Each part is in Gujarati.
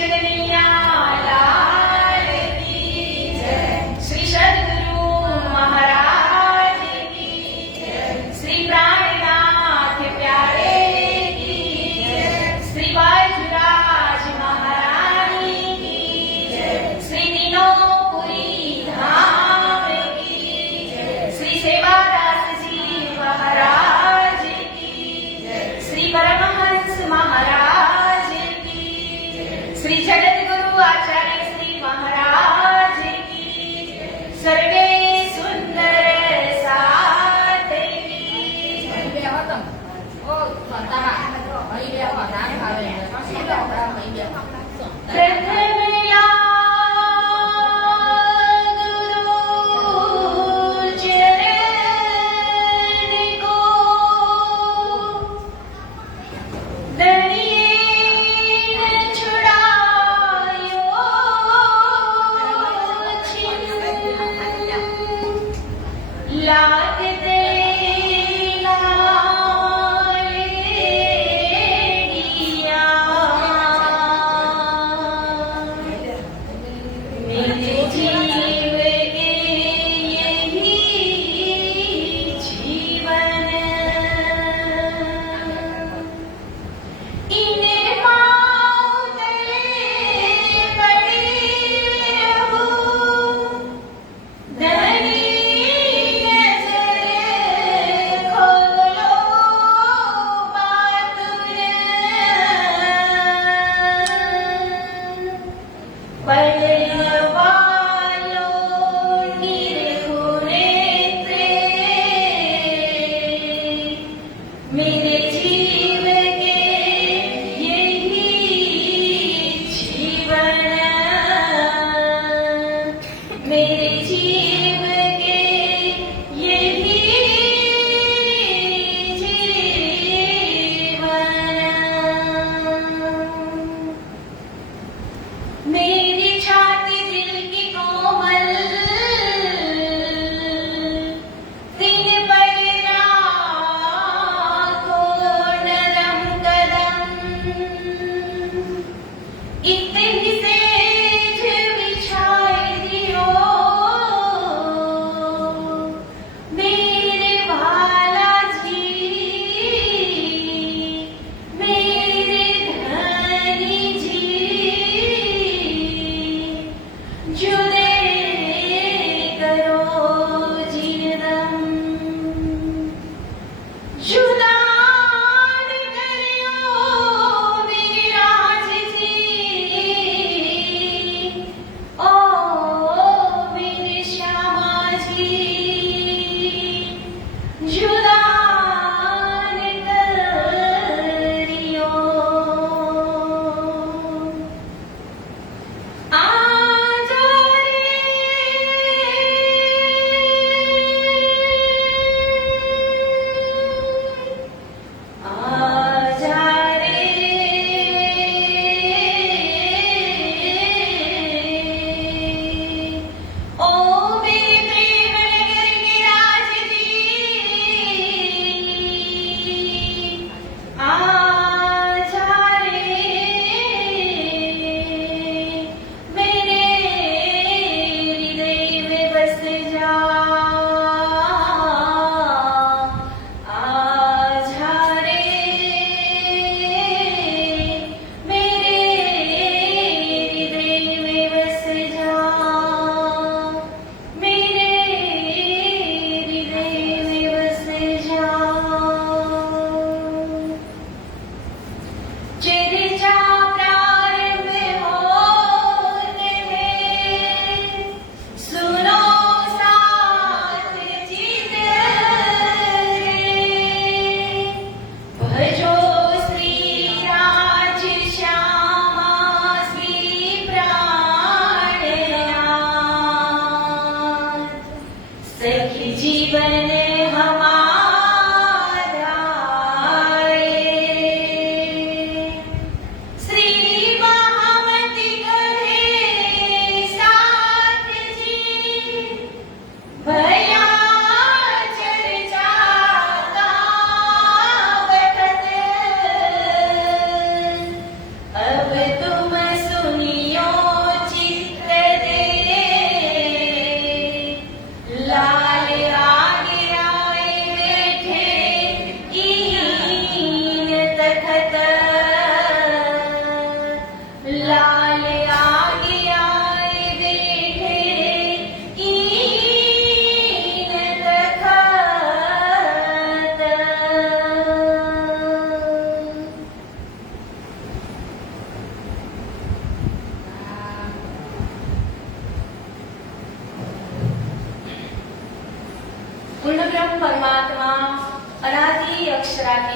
कन्हैया लाल की जय। श्री सद्गुरु महाराज की जय। श्री प्राणनाथ प्यारे की जय। श्री बाजूराज महारानी की जय। श्री मीनोपुरी धाम की जय। श्री सेवादास जी महाराज की जय। श्री परमहंस महाराज की जय। श्री जगत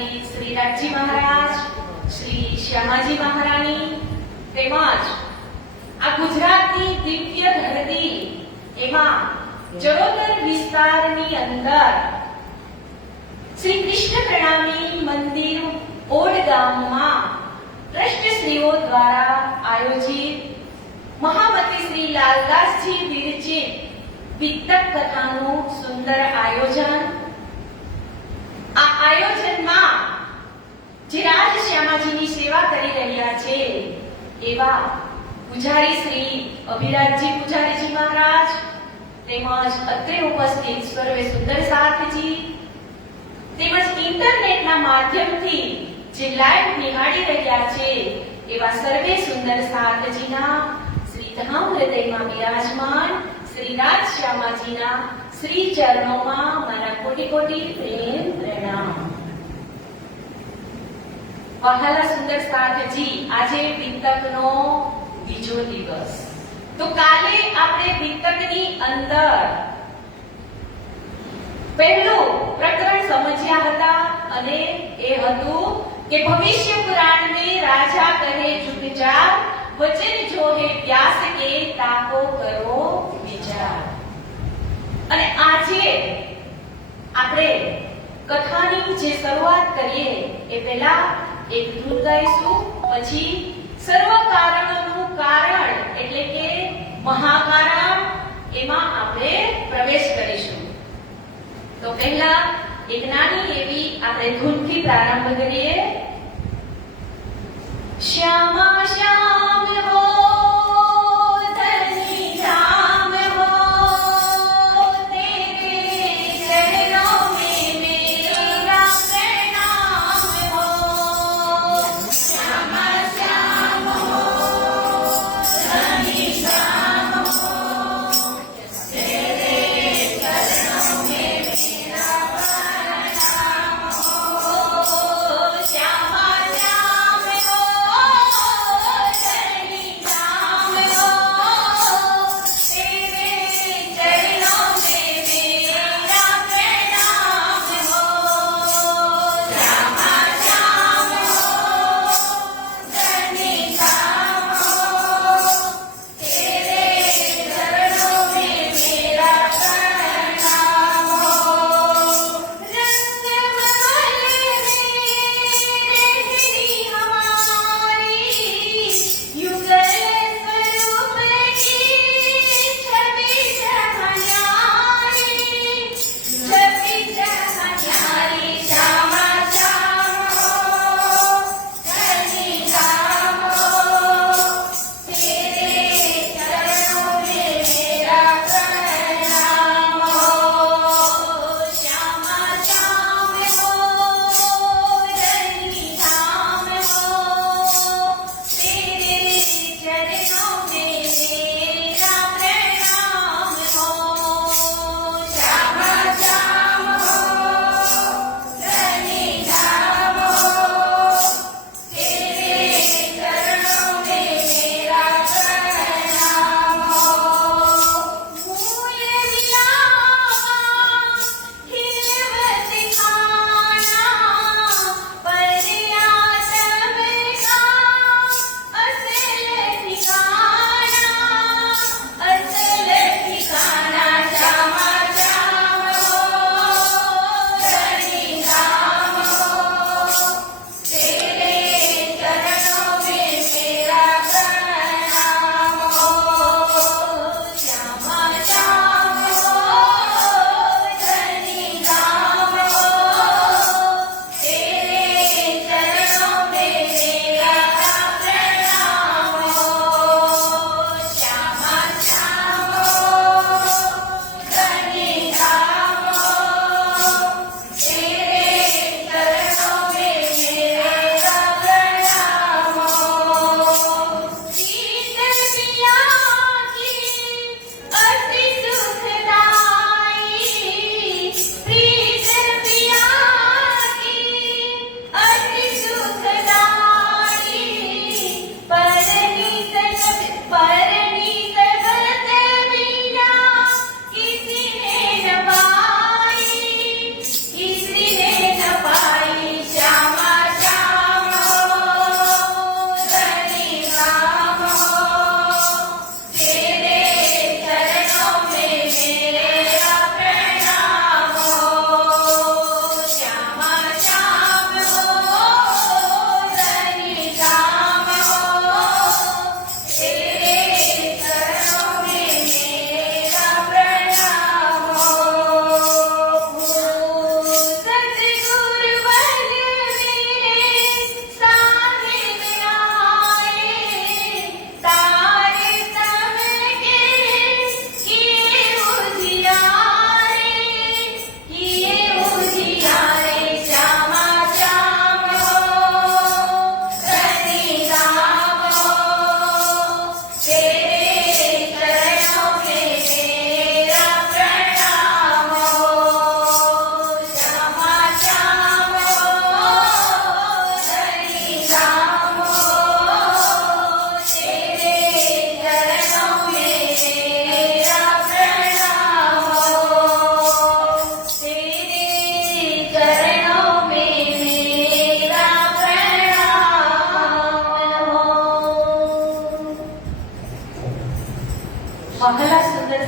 આદિ શ્રી રાજજી મહારાજ, શ્રી શ્યામાજી મહારાણી તેમજ આ ગુજરાતની દિવ્ય ધરતી એમાં ચરોતર વિસ્તારની અંદર શ્રી કૃષ્ણ પ્રણામી મંદિર ઓડ ગામમાં ટ્રસ્ટશ્રીઓ દ્વારા આયોજિત મહામતી શ્રી લાલદાસજી વિરચિત વિતક કથાનું સુંદર આયોજન. આ આયોજનમાં જે રાજ શ્યામાજીની સેવા કરી રહ્યા છે એવા પૂજારી શ્રી અભિરાજજી પૂજારીજી મહારાજ તેમજ અત્રે ઉપસ્થિત સર્વે સુંદર સાથજી તેમજ ઇન્ટરનેટના માધ્યમથી જે લાઈવ નિહાળી રહ્યા છે એવા સર્વે સુંદર સાથજીના શ્રી ધામ હૃદયમાં બિરાજમાન શ્રી રાજ શ્યામાજીના શ્રી ચરણોમાં મારા કોટી કોટી પ્રેમ પ્રણામ. વહાલા સુંદર સાથજી, આજે વિતકનો બીજો દિવસ. તો કાલે આપણે વિતકની અંદર પહેલું પ્રકરણ સમજ્યા હતા અને એ હતું કે ભવિષ્ય પુરાણ में राजा कहे जुट जा वचन जो है व्यास के ताको करो विचार. અને આજે આપણે કથાની જે શરૂઆત કરીએ એ પહેલા એક ધૂન ગાઈશું, પછી સર્વ કારણોનું કારણ એટલે કે મહાકારણ એમાં આપણે પ્રવેશ કરીશું. તો પહેલા એક નાની એવી આપણે ધૂનથી પ્રારંભ કરીએ. શ્યામા શ્યામ હો ધરની ધામ હો તેરે ચરણોं में मेरा प्रणाम हो. श्यामा श्याम हो धરની ધામ हो तेरे चरणों में मेरा प्रणाम हो. श्यामा श्याम हो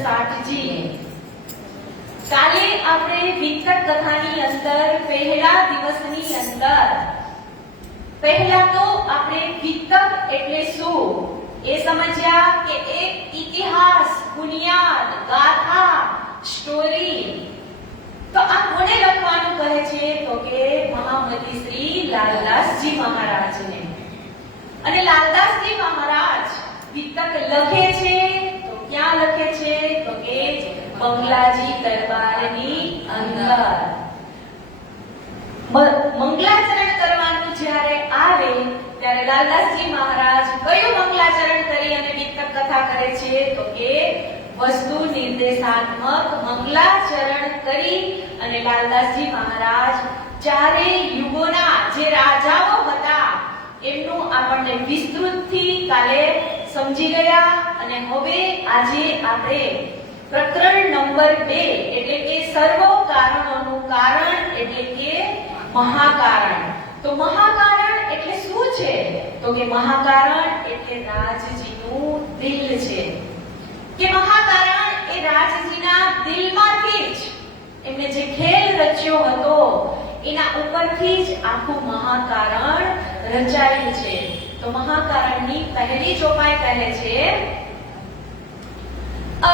સાઠજી. કાલે આપણે વિતક કથાની અંદર પહેલા દિવસની અંદર પહેલા તો આપણે વિતક એટલે શું એ સમજ્યા કે એક ઇતિહાસ, બુનિયાદ, ગાથા, સ્ટોરી. તો આ કોને લખવાનું કહે છે? તો કે મહામતી શ્રી લાલદાસજી મહારાજને. અને લાલદાસજી મહારાજ વિતક લખે છે તો ક્યાં લખે છે? તો કે બંગલાજી દરબારની અંદર. મંગલાચરણ કરવાનું જ્યારે આવે ત્યારે લાલદાસજી મહારાજ કયું મંગલાચરણ કરી અને વિતક કથા કરે છે? તો કે વસ્તુ નિર્દેશાત્મક મંગલાચરણ કરી અને લાલદાસજી મહારાજ ચારે યુગોના જે રાજાઓ હતા એમનું આપણને વિસ્તૃતથી કાલે સમજી ગયા. અને હવે આજે આપણે પ્રકરણ નંબર 2 એટલે કે સર્વ કારણોનું કારણ એટલે કે મહાકારણ. તો મહાકારણ એટલે શું છે? તો કે મહાકારણ એટલે રાજજીનું દિલ છે. કે મહાકારણ એ રાજજીના દિલમાંથી જ એમને જે ખેલ રચ્યો હતો એના ઉપરથી જ આખું મહાકારણ રચાયું છે. તો મહાકારણની પહેલી ચોપાઈ કહે છે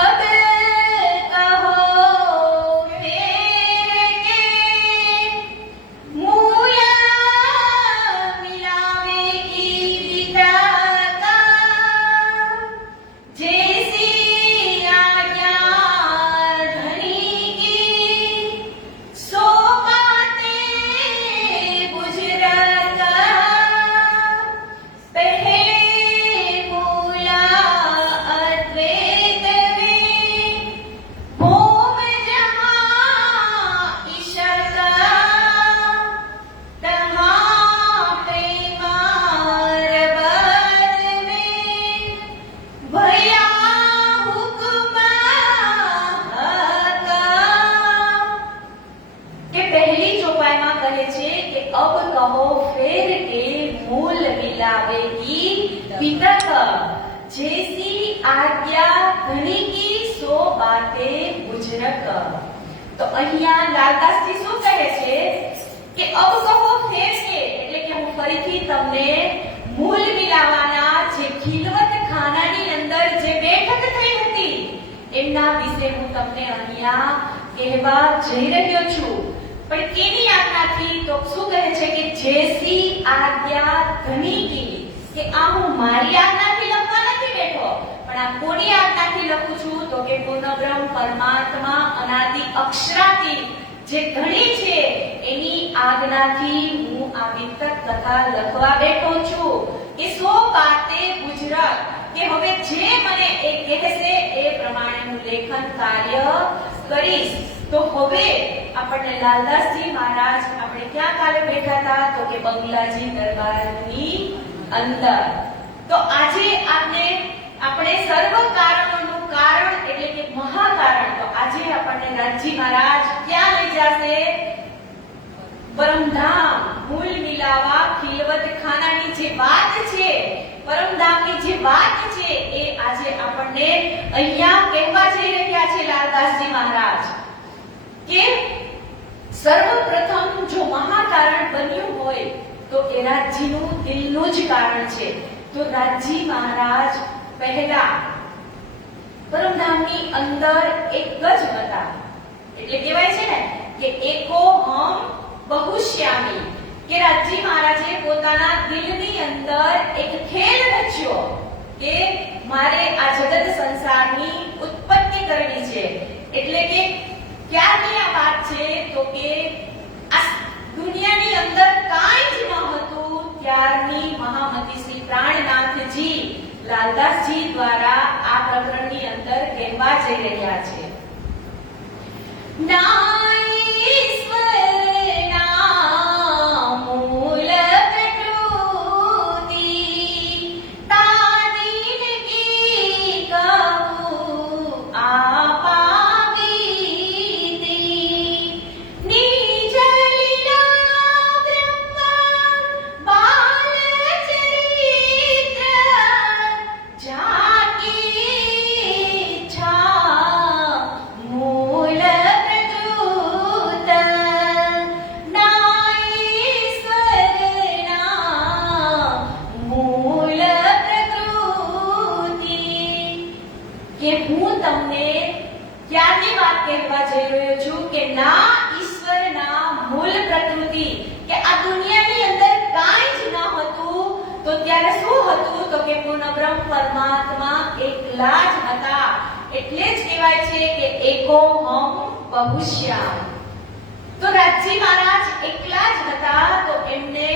અબ કહો તો અહીંયા લાલદાસજી શું કહે છે કે અબ કહો ફેર કે એટલે કે હું ફરીથી તમને મૂલ મિલાવાના જે ખિલવત ખાનાની અંદર જે બેઠક થઈ હતી એમના વિશે હું તમને અહીંયા કહેવા જઈ રહ્યો છું. પણ કેની આજ્ઞાથી? તો શું કહે છે કે જેસી આજ્ઞા ધનીકી. કે આ હું મારી આજ્ઞાથી લખવા નથી બેઠો, પણ આ કોની આજ્ઞાથી લખું છું? તો કે પૂર્ણબ્રહ્મ પરમાત્મા અનાદિ અક્ષરાતી જે ધણી છે એની આજ્ઞાથી હું આ વિતક કથા લખવા બેઠો છું. કે સો બાતે ગુજરાત કે હવે જે મને એ કહેશે એ પ્રમાણે હું લેખન કાર્ય કરીશ. તો હવે આપણને લાલદાસજી મહારાજ આપણે ક્યાં કાલે બેઠા હતા? તો કે બંગલાજી દરબારની અંદર. તો આજે આપણે સર્વ કારણોનું કારણ એટલે કે મહાકારણ. તો આજે આપણને રાજજી મહારાજ ક્યાં લઈ જશે? પરમધામ, મૂલ મિલાવા ખિલવત ખાનાની જે વાત છે, પરમધામની જે વાત છે એ આજે આપણને અહીંયા કહેવા જઈ રહ્યા છે લાલદાસજી મહારાજ. કે સર્વપ્રથમ જો મહાકારણ બન્યું હોય તો એ રાજજીનું દિલનું જ કારણ છે. તો રાજજી મહારાજ પહેલા પરમધામની અંદર એક જ હતા. એટલે કહેવાય છે ને કે એકો હમ બહુશ્યામી. કે રાજજી મહારાજે પોતાના દિલની અંદર એક ખેલ રચ્યો કે મારે આ જગત સંસારની ઉત્પત્તિ કરવી છે. એટલે કે ક્યારની આ વાત છે? તો કે આ દુનિયાની અંદર કાંઈ જ ન હતું ત્યારની મહામતી શ્રી પ્રાણનાથજી લાલદાસજી દ્વારા આ પ્રકરણની અંદર કહેવા જઈ રહ્યા છે. પરબ્રહ્મ પરમાત્મા એકલા જ હતા. એટલે જ કહેવાય છે કે એકોહમ બહુશ્યામ. તો રાજી મહારાજ એકલા જ હતા. તો એમને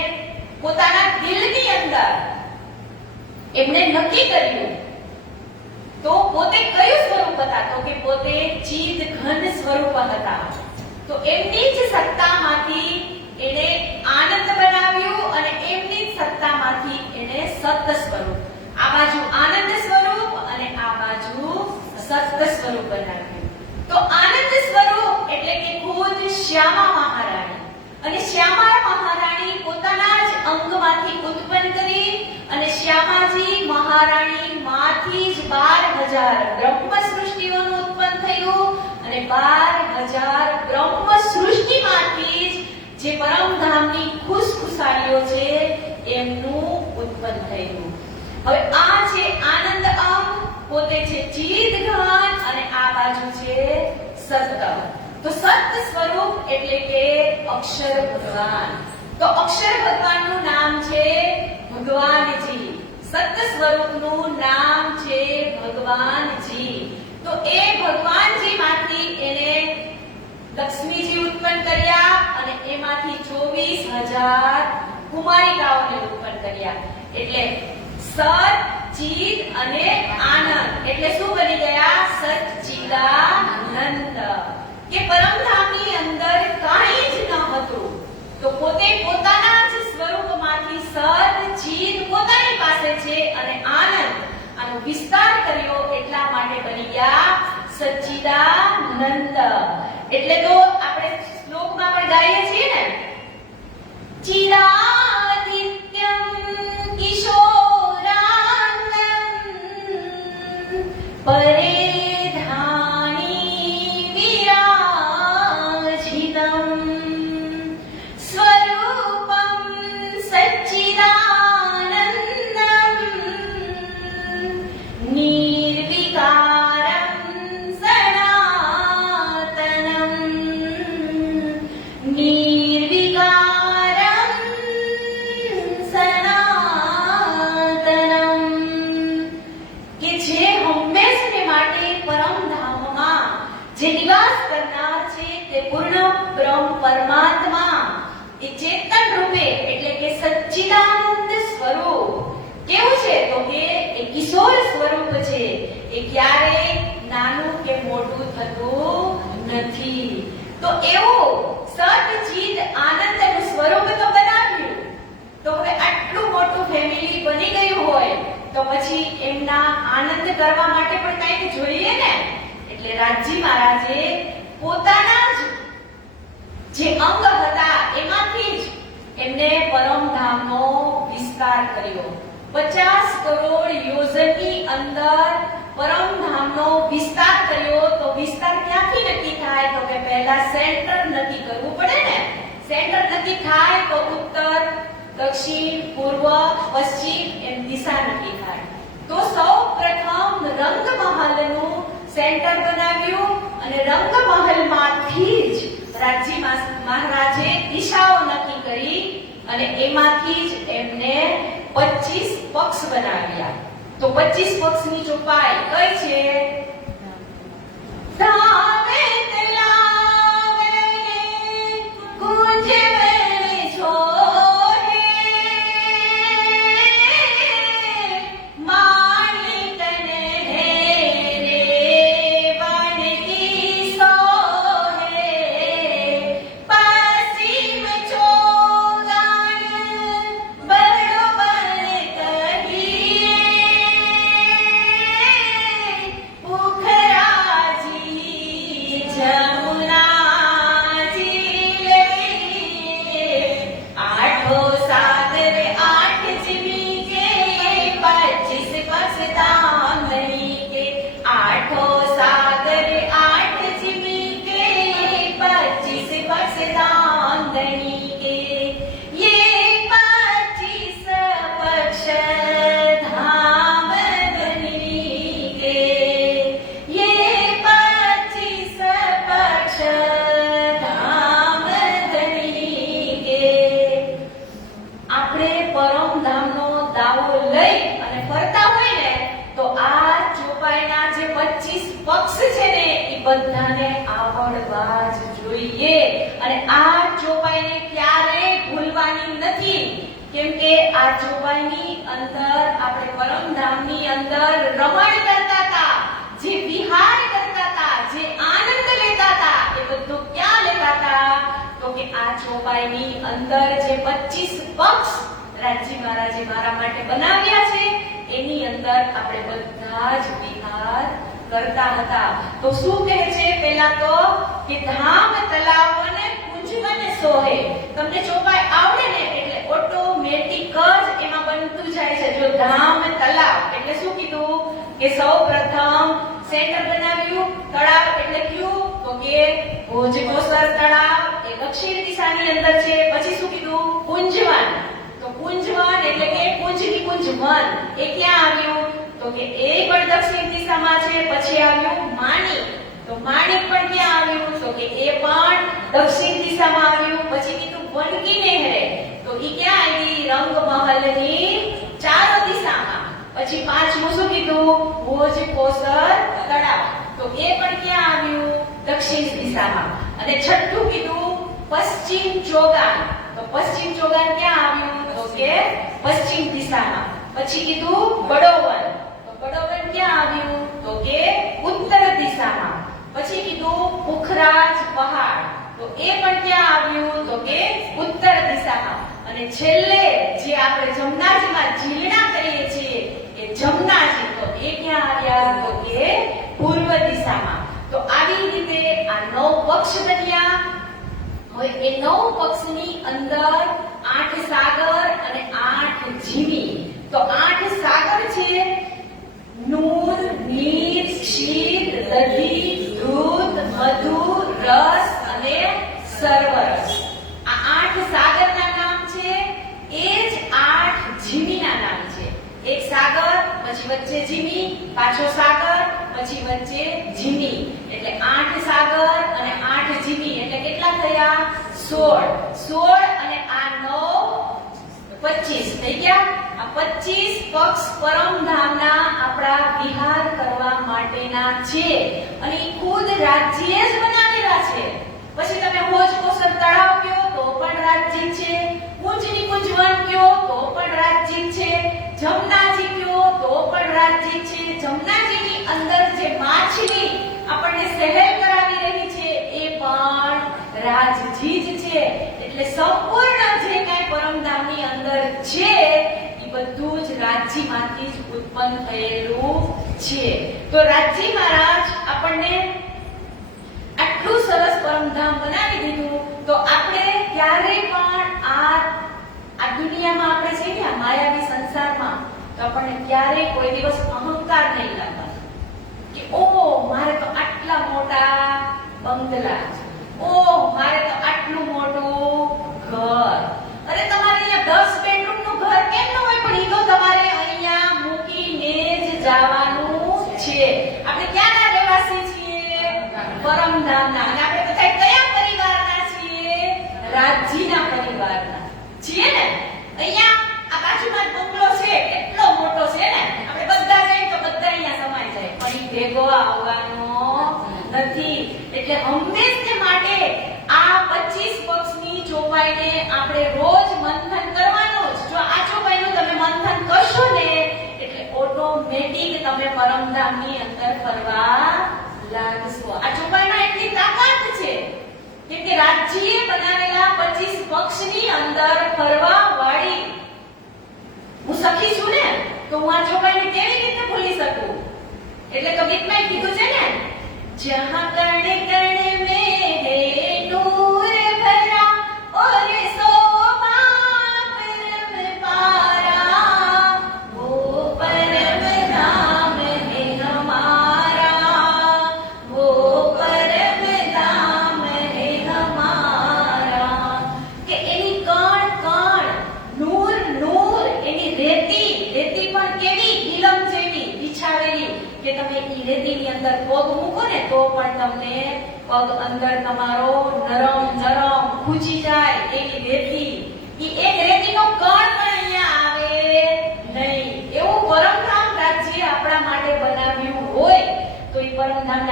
પોતાના દિલની અંદર એમને નક્કી કર્યું. તો પોતે કયું સ્વરૂપ હતા? તો કે પોતે ચિદ ઘન સ્વરૂપ હતા. તો એમની જ સત્તામાંથી એને આનંદ બનાવ્યું અને એમની જ સત્તામાંથી એને સત સ્વરૂપ, આ બાજુ આનંદ સ્વરૂપ અને આ બાજુ સત સ્વરૂપ બનાવ્યું. તો આનંદ સ્વરૂપ એટલે કે ખુદ શ્યામા મહારાણી. અને શ્યામા મહારાણી પોતાના જ અંગમાંથી ઉત્પન્ન કરી અને શ્યામાજી મહારાણી માંથી જ 12,000 બ્રહ્મ સૃષ્ટિઓનું ઉત્પન્ન થયું. અને 12,000 બ્રહ્મ સૃષ્ટિમાંથી જ જે પરમધામની ખુશખુશાલીઓ છે એમનું ઉત્પન્ન થયું. હવે આ છે આનંદ અંગ, પોતે છે ચિદ ઘન અને આ બાજુ છે સત. તો સત સ્વરૂપ એટલે કે અક્ષર ભગવાન. તો અક્ષર ભગવાનનું નામ છે ભગવાનજી. સત સ્વરૂપનું નામ છે ભગવાનજી. તો એ ભગવાનજી માંથી એને લક્ષ્મીજી ઉત્પન્ન કર્યા અને એમાંથી 24,000 કુમારિકાઓને ઉત્પન્ન કર્યા. એટલે સત, ચિદ અને આનંદ એટલે શું બની ગયા? સચ્ચિદાનંદ. કે પરમધામની અંદર કાંઈ જ ન હતું. તો પોતે પોતાના જ સ્વરૂપમાંથી સત, ચિદ પોતાની પાસે છે અને આનંદ આનો વિસ્તાર કર્યો એટલા માટે બની ગયા સચ્ચિદાનંદ. એટલે તો આપણે શ્લોકમાં પણ ગાઈએ છીએ ને, ચિદાદિત્યમ કિશોરાનંદં પરેધાની વિરાજિતમ સ્વરૂપમ સચ્ચિદાનંદમ નિર્વિકારમ સનાતનમ નિર્વિકારમ સનાતનમ. કે જે હંમેશને માટે પરમધામમાં જે નિવાસ કરનાર છે તે પૂર્ણ બ્રહ્મ પરમાત્મા એ ચેતન રૂપે એટલે કે સચ્ચિદાનંદ સ્વરૂપ કેવું છે? તો કે એ કિશોર સ્વરૂપ છે. એ ક્યારે નાનું કે મોટું થતું નથી. તો એવું સત, ચિદ, આનંદનું સ્વરૂપ તો બનાવ્યું. તો હવે આટલું મોટું ફેમિલી બની ગયું હોય તો પછી એમના આનંદ કરવા માટે પણ કંઈક જોઈએ ને. એટલે રાજી મહારાજે પોતાના જ જે અંગ હતા એમાંથી જ એમને પરમધામનો વિસ્તાર કર્યો. 50 કરોડ યોજનની અંદર પરમધામનો વિસ્તાર કર્યો. તો વિસ્તાર ક્યાંથી નક્કી થાય? તો કે પહેલા સેન્ટર નક્કી કરવું પડે ને. સેન્ટર નક્કી થાય તો ઉત્તર, દક્ષિણ, પૂર્વ, પશ્ચિમ એમ દિશા નક્કી થાય. તો સૌપ્રથમ રંગમહલનું સેન્ટર બનાવ્યું અને રંગમહલમાંથી જ રાજી મહારાજે દિશાઓ નક્કી કરી અને એમાંથી જ એમને 25 પક્ષ બનાવ્યા. તો 25 પક્ષની ચોપાઈ કઈ છે? ધામે તલાવે ગુંજવે છોહે માલિકને રે વનકી સોહે પશ્ચિમ ચોગાન બરોબર કહીએ પુખરાજી પક્ષ છે ને એ બધાને આવડવા જ જોઈએ અને આ ચોપાઈને ક્યારેય ભૂલવાની નથી. કેમ કે આ ચોપાઈની અંદર આપણે પરમધામની અંદર રમણ કરતા હતા, જે વિહાર કરતા હતા, જે આનંદ લેતા હતા, એ બધું ક્યાં લેતા હતા? તો કે આ ચોપાઈની અંદર જે 25 પક્ષ રાજી મહારાજે મારા માટે બનાવ્યા છે એની અંદર આપણે બધા જ વિહાર કરતા હતા. તો શું કહે છે? પહેલા તો કે ધામ તલાવ અને કુંજવન સોહે. તમને ચોપાઈ આવડે ને એટલે ઓટોમેટિક જ એમાં બનતું જાય છે. જો ધામ તલાવ એટલે શું કીધું? કે સૌપ્રથમ સેન્ટર બનાવ્યું. તળાવ એટલે કયું? તો કે ભોજકોસર તળાવ, એ દક્ષિણ દિશાની અંદર છે. પછી શું કીધું? કુંજવન. તો કુંજવન એટલે કે કુંજની કુંજવન, એ ક્યાં આવ્યું? તો કે એ પણ દક્ષિણ દિશામાં છે. પછી આવ્યું માણિક. તો માણિક પણ ક્યાં આવ્યું? તો કે એ પણ દક્ષિણ દિશામાં આવ્યું. પછી કીધું વનકી નહેરે. તો ઈ ક્યાં આવી? રંગમહલની ચારો દિશામાં. પછી પાંચમું શું કીધું? ભોજકોસર તળાવ. તો એ પણ ક્યાં આવ્યું? દક્ષિણ દિશામાં. અને છઠ્ઠું કીધું પશ્ચિમ ચોગાન. તો પશ્ચિમ ચોગાન ક્યાં આવ્યું? તો કે પશ્ચિમ દિશામાં. પછી કીધું બડોવન. તો બડોવન ક્યાં આવ્યું? તો કે ઉત્તર દિશામાં. પછી કીધું પુખરાજ પહાડ. તો એ પણ ક્યાં આવ્યું? તો કે ઉત્તર દિશામાં. અને છેલ્લે જે આપણે જમનાજીમાં ઝીલણા કરીએ છીએ એ જમનાજી, તો એ ક્યાં આવ્યા? તો કે પૂર્વ દિશામાં. તો આવી રીતે આ 9 પક્ષ બન્યા. હવે એ 9 પક્ષની અંદર 8 સાગર અને 8 જીવી. તો 8 સાગર છે નૂર, નીર, ક્ષીર, દધી, દૂધ, મધુ, રસ અને સર્વરસ. આ 8 સાગરના નામ છે. એ જ 8 જીવીના નામ છે. એક સાગર, પછી વચ્ચે જીવી, પાછો સાગર, પછી વચ્ચે જીવી. એટલે 8 સાગર અને 8 જીવી એટલે કેટલા થયા? 16. 16 અને આ 9 25 થઈ ગયા. આ 25 પક્ષ પરમધામના આપણા વિહાર કરવા માટેના છે અને ઈ ખુદ રાજ્યે જ બનાવેલા છે. પછી તમે ભોજકોસર તળાવ કયો તો પણ રાજ્ય છે, કુંજની કુંજવન કયો તો પણ રાજ્ય છે, જમનાજી કયો તો પણ રાજ્ય છે. જમનાજીની અંદર જે માછલી આપણને સહેલ કરાવી રહી છે એ પણ રાજજી જ છે. એટલે સંપૂર્ણ જે કાંઈ પરમધામની અંદર છે એ બધું જ રાજ્યમાંથી જ ઉત્પન્ન થયેલું છે. તો રાજજી મહારાજ આપણને આટલું સરસ પરમધામ બનાવી દીધું. તો આપણે ક્યારે પણ આ દુનિયામાં આપણે છે ને આ માયાવી સંસારમાં, તો આપણને ક્યારે કોઈ દિવસ અહંકાર નહીં લાગવાનો કે ઓહ મારે તો આટલા મોટા બંગલા છે, ઓહ મારે તો આટલું મોટું ઘર. અરે તમારે અહીંયા 10 બેડરૂમનું ઘર કેમ ન હોય? પણ ઈ તો તમારે અહીંયા મૂકીને જ જવાનું છે. આપણે ક્યાંના રહેવાસી છીએ? પરમધામના. અને આપણે બધા કયા પરિવારના છીએ? રાજજીના પરિવારના છીએ ને. અહીંયા આ બાજુમાં બંગલો છે, એટલો મોટો છે ને, આપણે બધા જઈએ તો બધા અહીંયા સમાઈ જાય, પણ ઈ ભેગો આવવાનો નથી. એટલે હંમેશને માટે આ 25 પક્ષની ચોપાઈને આપણે રોજ મંથન કરવાનું જ. જો આ ચોપાઈનું તમે મંથન કરશો ને એટલે ઓટોમેટિક તમે પરમધામની અંદર ફરવા લાગશો. આ ચોપાઈમાં એટલી તાકાત છે કેમ કે રાજ્યએ બનાવેલા 25 પક્ષની અંદર ફરવા વાળી હું સખી છું ને, તો હું આ ચોપાઈને કેવી રીતે ભૂલી શકું? એટલે તો ગીતમાં કીધું છે ને, જહાં કણ કણ મેં હે નૂર ભરા और शोभा परम पारा, वो परम धाम है हमारा, वो परम धाम है हमारा. કે એની કણ કણ, નૂર નૂર, એની રેતી રેતી પણ કેવી ઇલમ જેવી બિછાવેલી કે તમે ઈ રેતીની અંદર પગ મૂકો ને તો પણ તમને પગ અંદર તમારો નરમ નરમ ખૂંચી જાય એવી રેતી. ઈ એક રેતીનો કણ પણ અહીંયા આવે નહીં. એવું પરમધામ રાજ્ય આપણા માટે બનાવ્યું હોય તો ઈ પરમધામ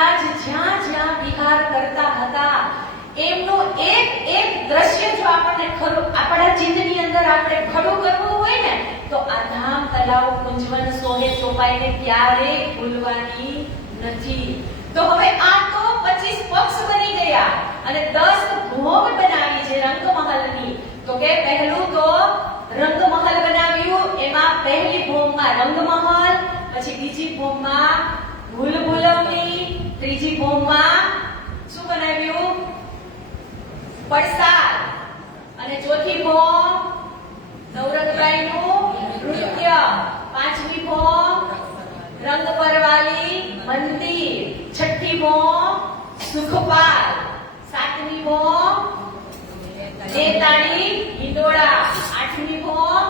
મહારાજ જ્યાં જ્યાં વિહાર કરતા હતા એમનું એક એક દ્રશ્ય જો આપણને ખરું આપણા ચિત્તની અંદર આપણે ખડું કરવું હોય ને તો આ ધામ તલાવ કુંજવન સોહે ચોપાઈને ક્યારે ભૂલવાની નથી. તો હવે આ તો 25 પક્ષ બની ગયા અને 10 ભોગ બનાવી છે રંગમહલની. તો કે પહેલું તો રંગમહલ બનાવ્યું, એમાં પહેલી ભોગમાં રંગમહલ, પછી બીજી ભોગમાં ભૂલભુલવણી, ત્રીજી ભોગમાં શું બનાવ્યું પડસાલ, અને ચોથી ભોગ નવરંગબાઈનું નૃત્ય, પાંચમી ભોગ રંગ પરવાલી મંદિર, છઠ્ઠી ભોગ સુખપાલ, સાતમી ભોગ નેતાળી હિંડોળા, આઠમી ભોગ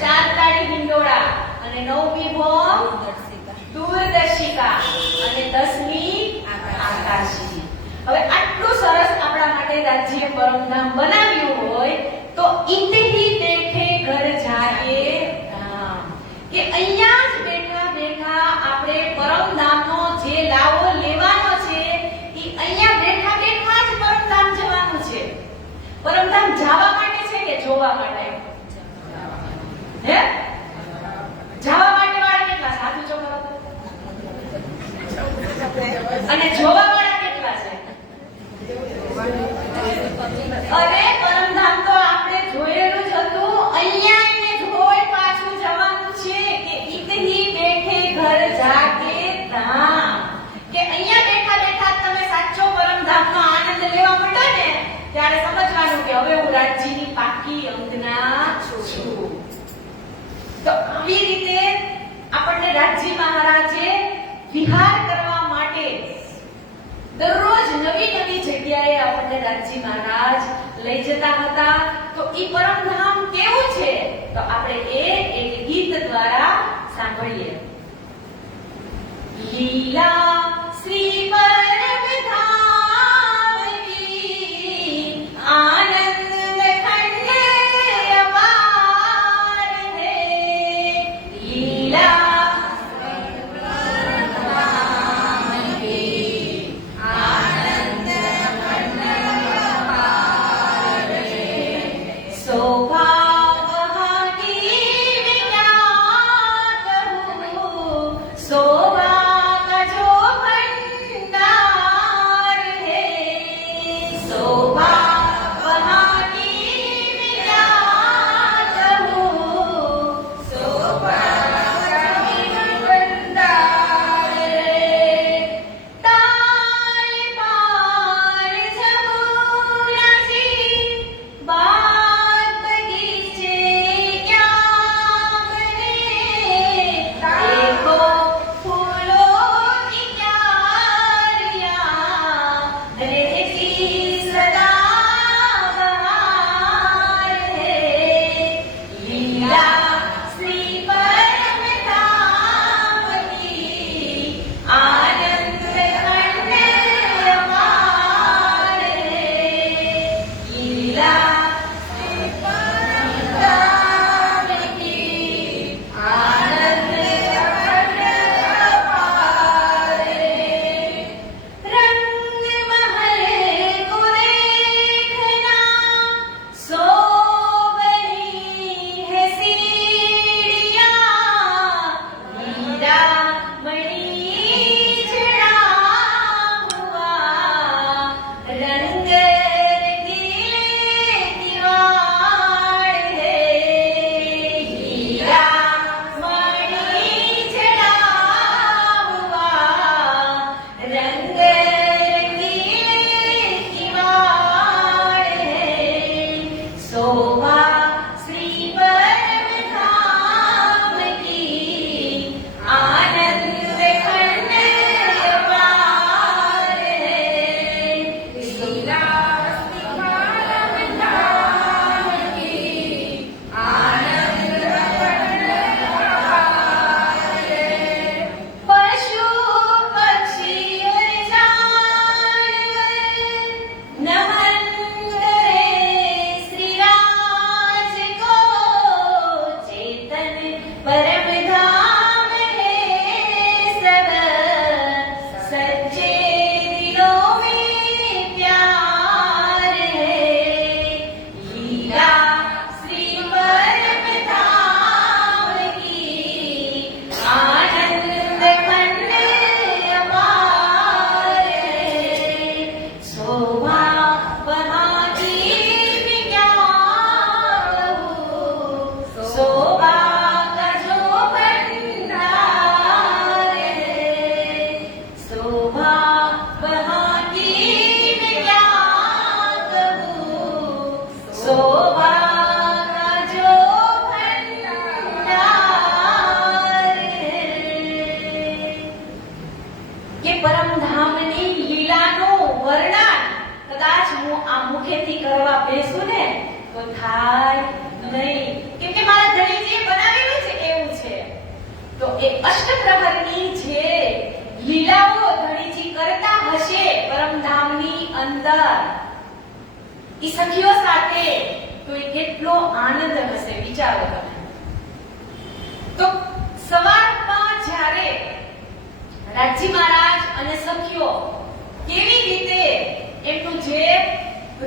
ચારતાળી હિંડોળા, અને નવમી ભોગ દૂરદર્શિકા, અને 10મી આકાશી. હવે આટલું સરસ આપણા માટે રાજ્ય પરમધામ બનાવ્યું હોય તો ઇતહી દેખે ઘર જાએ ધામ, કે અહીંયા જ બેઠા બેઠા આપણે પરમધામનો જે લાવો લેવાનો છે ઈ અહીંયા બેઠા બેઠા જ પરમધામ જવાનું છે. પરમધામ જવા માટે છે કે જોવા માટે? હે, જવા માટે વાળા કેટલા? સાચું છો કરો. અને જોવા વાળા કેટલા છે? અરે પરમધામ તો આપણે જોયેલું જ હતું, અહીંયા એને જોઈ પાછું જવાનું છે કે ઇતહી બેઠે ઘર જાકે ધામ, કે અહીંયા બેઠા બેઠા તમે સાચો પરમધામનો આનંદ લેવા માંડો ને ત્યારે સમજવાનું કે હવે હું રાજ્યની પાકી અંગના છું. તો આવી રીતે આપણને રાજ્ય મહારાજે વિહાર કરવા માટે દરરોજ નવી નવી જગ્યાએ આપણને રાજ્ય મહારાજ લઈ જતા હતા. તો ઈ પરમધામ કેવું છે તો આપણે એ એક ગીત દ્વારા સાંભળીએ. લીલા શ્રી પરમધામની આનંદ ખંડ અપાર હે, લીલા शोभा का जो भंडार મખેથી કરવા બેસું ને તો થાય નહીં, કેમ કે મારા ધણીજીએ બનાવેલું છે એવું છે. તો એ અષ્ટપ્રહરની જે લીલાઓ ધણીજી કરતા હશે પરમધામની અંદર ઈ સખીઓ સાથે, તો એ કેટલો આનંદ હશે વિચારો તમે. તો સવારમાં જ્યારે રાજી મહારાજ અને સખીઓ કેવી રીતે એમનું જે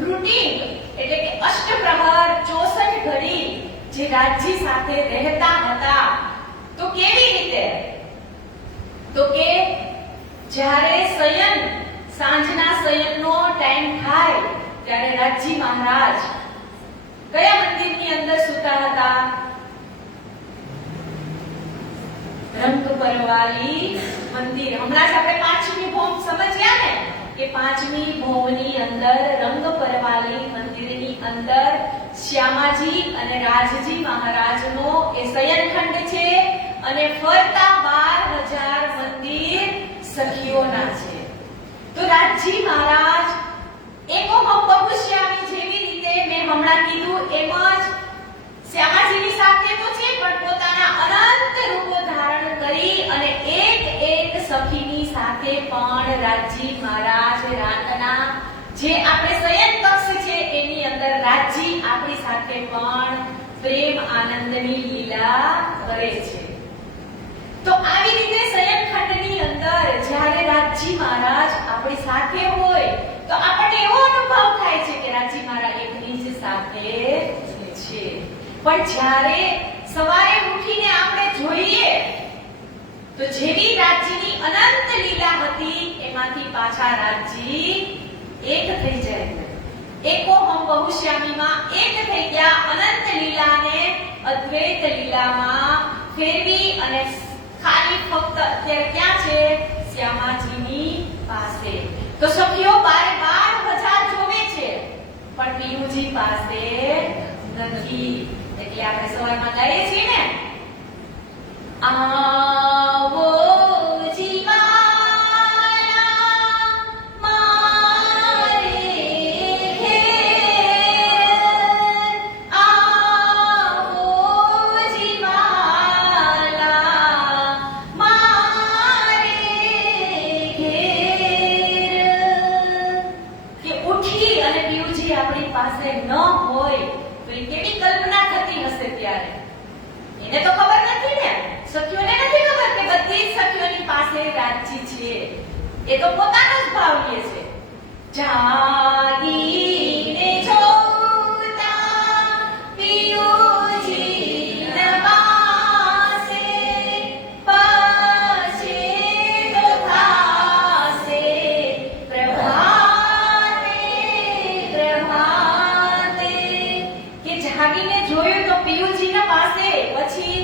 રૂટીન એટલે કે અષ્ટપ્રહર 64 ઘડી જે રાજી સાથે રહેતા હતા, તો કેવી રીતે, તો કે જ્યારે શયન સાંજના શયનનો ટાઈમ થાય ત્યારે રાજી મહારાજ કયા મંદિરની અંદર સૂતા હતા? રંગ પરવાળી મંદિર. હમણાં જ આપણે પાંચમી ભોમ સમજ્યા ને કે પાંચમી ભોમની અંદર રંગ પરવાળી મંદિરની અંદર શ્યામાજી અને રાજજી મહારાજનો એ શયનખંડ છે અને ફરતા 12,000 મંદિર સખીઓના છે. તો રાજજી મહારાજ એકોહમ બહુશ્યામી જેવી રીતે મેં હમણાં કીધું એમ જ શ્યામાજીની સાથે તો છે, પણ પોતાના અનંત રૂપો ધારણ કરી અને એક એક સખીની સાથે પણ રાજજી મહારાજ રાતના જે આપણે શયન કક્ષ છે એની અંદર રાજજી આપણી સાથે પણ પ્રેમ આનંદની લીલા કરે છે. તો આવી રીતે શયનખંડની અંદર જ્યારે રાજજી મહારાજ આપણી સાથે હોય તો આપણને એવો અનુભવ થાય છે કે રાજજી મહારાજ એકની જ સાથે છે. પણ જ્યારે સવારે ઉઠીને આપણે જોઈએ તો જેવી રાજજીની અનંત લીલા હતી એમાંથી પાછા રાજજી એક થઈ જાય. એકોહમ બહુશ્યામીમાં એક થઈ ગયા, અનંત લીલાને અદ્વૈત લીલામાં ફેરવી અને ખાલી ફક્ત અત્યારે ક્યાં છે? શ્યામાજીની પાસે. તો સખીઓ 12,000 જોવે છે પણ પીયુજી પાસે નથી. એટલે આપણે સવારમાં ગાઈએ છીએ ને, આવો જીવાલા મારે ઘેર, આવો જીવાલા મારે ઘેર. કે ઉઠી અને પીયુજી આપણી પાસે ન હોય તો એ કેવી કલ્પના થતી હશે ત્યારે? એને તો ખબર નથી ને, સખીઓને નથી ખબર કે બધી સખીઓની પાસે રાજજી છે. એ તો પોતાનો જ ભાવ લે છે. જાગીને જોતા પિયુજીના પાસે, પછી તો થાશે પ્રભાતે પ્રભાતે. કે જાગીને જોયું તો પિયુજીના પાસે, પછી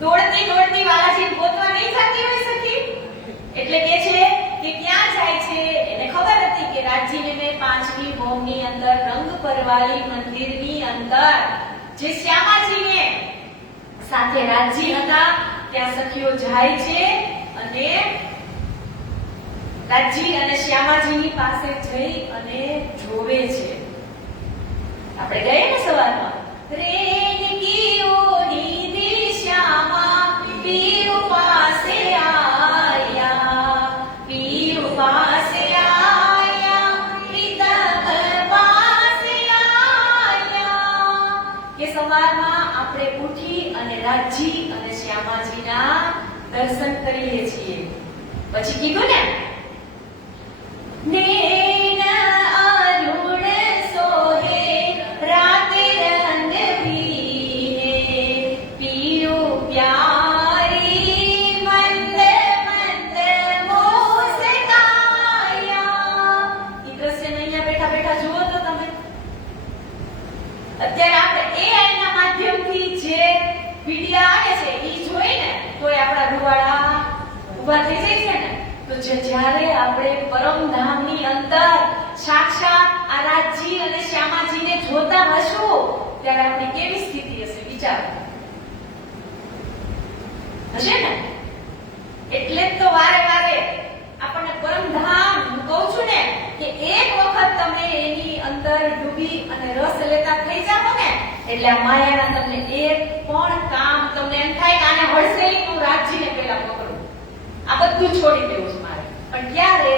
દોડતી દોડતી વાલાજી ગોતવા નહીં જતી હોય સખી. એટલે કે છે કે ક્યાં જાય છે? એને ખબર હતી કે રાજજીને મેં પાંચમી ભોમની અંદર રંગ પરવાળી મંદિરની અંદર જે શ્યામાજીને સાથે રાજજી હતા ત્યાં સખીઓ જાય છે અને રાજજી અને શ્યામાજીની પાસે જઈ અને જોવે છે. આપણે ગયે ને સવારમાં, રેનકી ઓની દિશામાં પીયુ પાસે આયા, પીયુ પાસે આયા, પિતા પાસે આયા. કે સવારમાં આપણે ઉઠી અને રાજજી અને શ્યામાજીના દર્શન કરીએ છીએ. પછી કીધું ને, નેન અરુણ સોહે રાત રંગ ભીને, પીયુ પ્યારી મંદ મંદ મુસ્કાયા. ઈ દ્રશ્યને અહીંયા બેઠા બેઠા જુઓ તો તમે. અત્યારે આપણે AI ના માધ્યમથી જે વિડિયો આવે છે ઈ જોઈને તોય આપણા રૂવાડા ઊભા થઈ જાય છે ને. તો જ્યારે આપણે પરમધામની અંદર સાક્ષાત આ રાજજી અને શ્યામાજીને જોતા હશું ત્યારે આપણી કેવી સ્થિતિ હશે વિચારો. હશે ને? એટલે જ તો વારે વારે આપણને પરમધામ, હું કહું છું ને કે એક વખત તમે એની અંદર ડૂબી અને રસ લેતા થઈ જાઓ ને એટલે આ માયાના તમને એક પણ કામ તમને એમ થાય કે આને હળસેલીનું રાજ્યને પહેલા પકડું, આ બધું છોડી દેવું છે મારે. પણ ક્યારે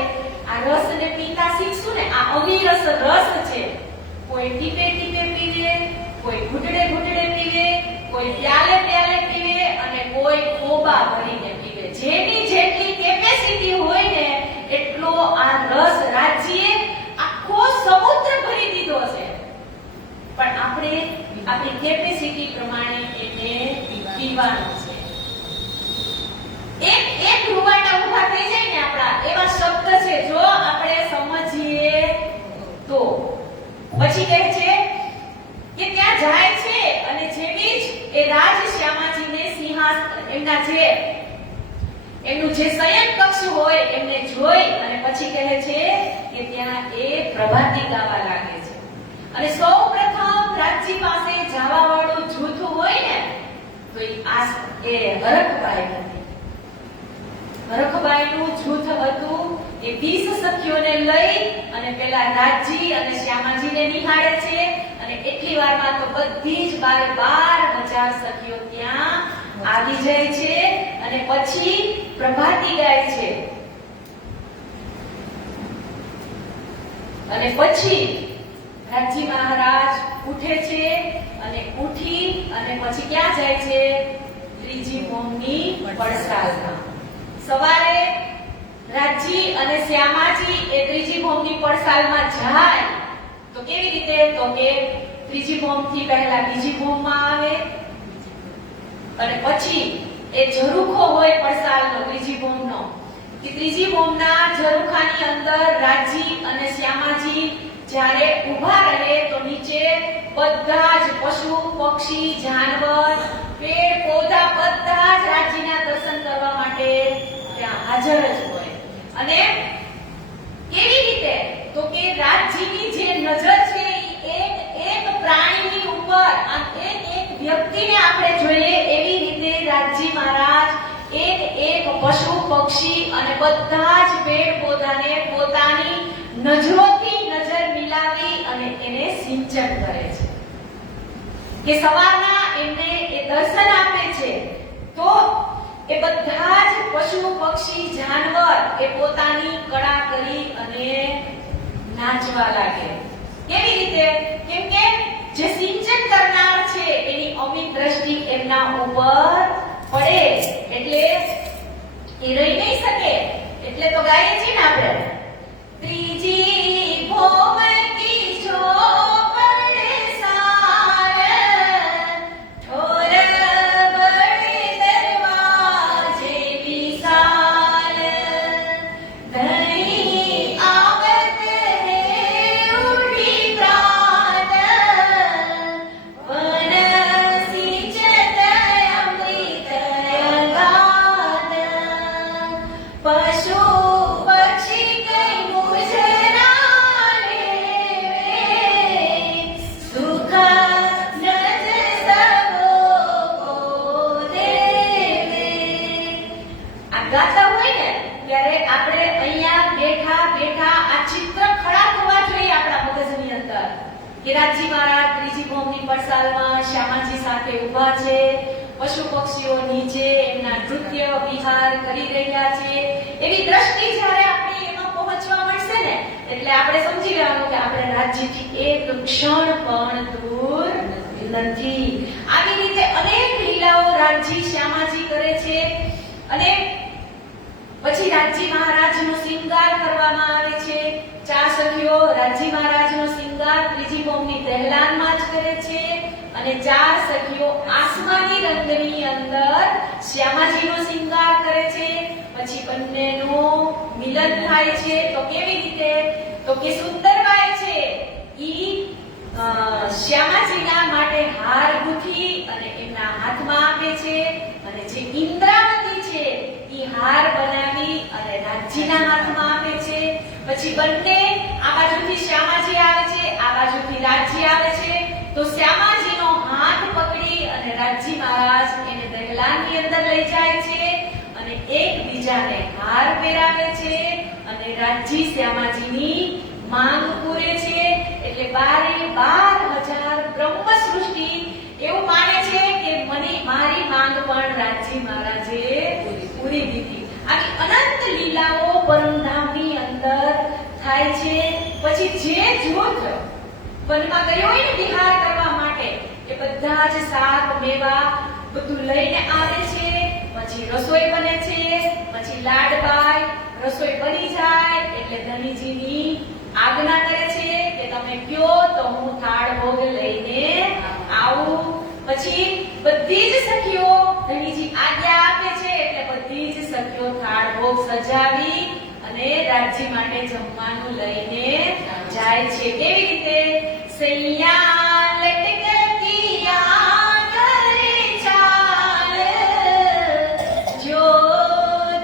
આ રસને પીતા શીખશું ને, આ અવિરસ રસ છે, કોઈ ટીપે ટીપે પીવે, કોઈ ઘૂંટડે ઘૂંટડે પીવે, કોઈ પ્યાલે પ્યાલે પીવે અને કોઈ ખોબા ભરીને પીવે. જેની જેટલી કેપેસિટી હોય ને એટલો આ રસ રાજ્યે આખો સમુદ્ર ભરી દીધો છે. પણ આપણે આપણી કેપેસિટી પ્રમાણે એને પીવાનું છે. એક રૂવાટા ઊભા થઈ જાય ને આપણા એવા શબ્દ છે, જો આપણે સમજીએ તો. પછી કહે છે કે ત્યાં જાય છે અને જેવી જ એ રાજ શ્યામાજીને સિંહાસન એમનું જે શયન કક્ષ હોય એમને જોઈ અને પછી કહે છે કે ત્યાં એ પ્રભાતી ગાવા લાગે છે. અને સૌપ્રથમ રાજજી પાસે જવા વાળું જૂથ હોય ને તો એ હરખબાઈ હતી. હરખબાઈનું જૂથ હતું. એ 20 સખીઓને લઈ અને પેલા રાજજી અને શ્યામાજીને નિહાળે છે અને એટલી વારમાં તો બધી જ 12,000 સખીઓ ત્યાં આવી જાય છે અને પછી પ્રભાતી ગાય છે. અને પછી રાજજી મહારાજ ઉઠે છે અને ઉઠી અને પછી ક્યાં જાય છે? ત્રીજી ભોમની પડસાલમાં. સવારે રાજજી અને શ્યામાજી એ ત્રીજી ભોમની પડસાલમાં જાય તો કેવી રીતે? તો કે ત્રીજી ભોમથી પહેલા બીજી ભોમમાં આવે અને પછી એ ઝરૂખો હોય પડસાલનો ત્રીજી ભોમનો, કે ત્રીજી ભોમના ઝરૂખાની અંદર રાજજી અને શ્યામાજી જ્યારે ઊભા રહે તો નીચે બધા જ પશુ પક્ષી જાનવર પેડ પૌધા બધા જ રાજજીના દર્શન કરવા માટે ત્યાં હાજર જ હોય. અને કેવી રીતે? તો કે રાજજીની જે નજર છે એક પ્રાણીની ઉપર, એક વ્યક્તિને આપણે જોઈએ એવી રીતે રાજજી મહારાજ એક પશુ પક્ષી અને બધા જ પેડ પૌધાને પોતાની નજરોથી નજર મિલાવી અને એને સિંચન કરે છે. કે સવારના એમને એ દર્શન આપે છે તો એ બધા જ પશુ પક્ષી જાનવર એ પોતાની કળા કરી અને નાચવા લાગે. કેવી રીતે? કેમ કે જે સિંચન કરનાર છે એની અમિત દ્રષ્ટિ એમના ઉપર પડે એટલે એ રહી નહીં શકે. એટલે તો ગાઈએ છીએ ને આપણે, ત્રીજી ભોમ કી ઝોપડે સાર ઠોર બડે દરવાજે વિશાલ ધણી આવત હે ઉડી પ્રાત વન સિંચત અમૃત અગાધ પશુ પક્ષી કઈ મુજરાને સુખ નજ સબો કો દેવે. આ ગાતા હોય ને ત્યારે આપણે અહીંયા બેઠા બેઠા આ ચિત્ર ખડા થવા જોઈએ આપણા મગજની અંદર કે રાજજી મહારાજ ત્રીજી ભોમની પડસાલમાં શ્યામાજી સાથે ઊભા છે, પશુ પક્ષીઓ નીચે એમના નૃત્ય વિહાર કરી રહ્યા છે. એવી દ્રષ્ટિ જ્યારે આપણે એમાં પહોંચવા મળશે ને એટલે આપણે સમજી લેવાનું કે આપણે રાજ્યથી એક ક્ષણ પણ દૂર નથી. આવી રીતે અનેક લીલાઓ રાજજી શ્યામાજી કરે છે. અને પછી રાજજી મહારાજનો શિંગાર કરવામાં આવે છે. 4 સખીઓ રાજજી મહારાજનો શિંગાર ત્રીજી ભોમની દહેલાનમાં જ કરે છે અને 4 સખીઓ આસમાની રંગની અંદર શ્યામાજીનો શિંગાર કરે છે. પછી બંનેનો મિલન થાય છે. તો કેવી રીતે? તો કે સુંદરબાઈ છે ઈ શ્યામાજીના માટે હાર ગૂંથી અને એમના હાથમાં આપે છે અને જે ઇન્દ્રાવતી છે ઈ હાર બનાવી અને રાજજીના હાથમાં આપે છે. પછી બંને આ બાજુથી શ્યામાજી આવે છે, આ બાજુથી રાજજી આવે છે. તો શ્યામાજીનો હાથ પકડી અને રાજજી મહારાજ એને દહેલાનની અંદર લઈ જાય છે અને એકબીજાને હાર પહેરાવે છે અને રાજજી શ્યામાજીની માંગ પૂરે છે. જાય છે. પછી જે જૂથ વનમાં ગયો હોય ને વિહાર કરવા માટે એ બધા જ શાક મેવા બધું લઈને આવે છે. પછી રસોઈ બને છે. પછી લાડબાઈ રસોઈ બની જાય એટલે ધણીજીની આજ્ઞા કરે છે કે તમે કયો તો હું થાળ ભોગ લઈને આવું. પછી બધી જ સખીઓ ધણીજી આજ્ઞા આપે છે એટલે બધી જ સખીઓ થાળ ભોગ સજાવી અને રાજજી માટે જમવાનું લઈને જાય છે. કેવી રીતે? સૈયા લટકતિયા કરે ચાલ, જો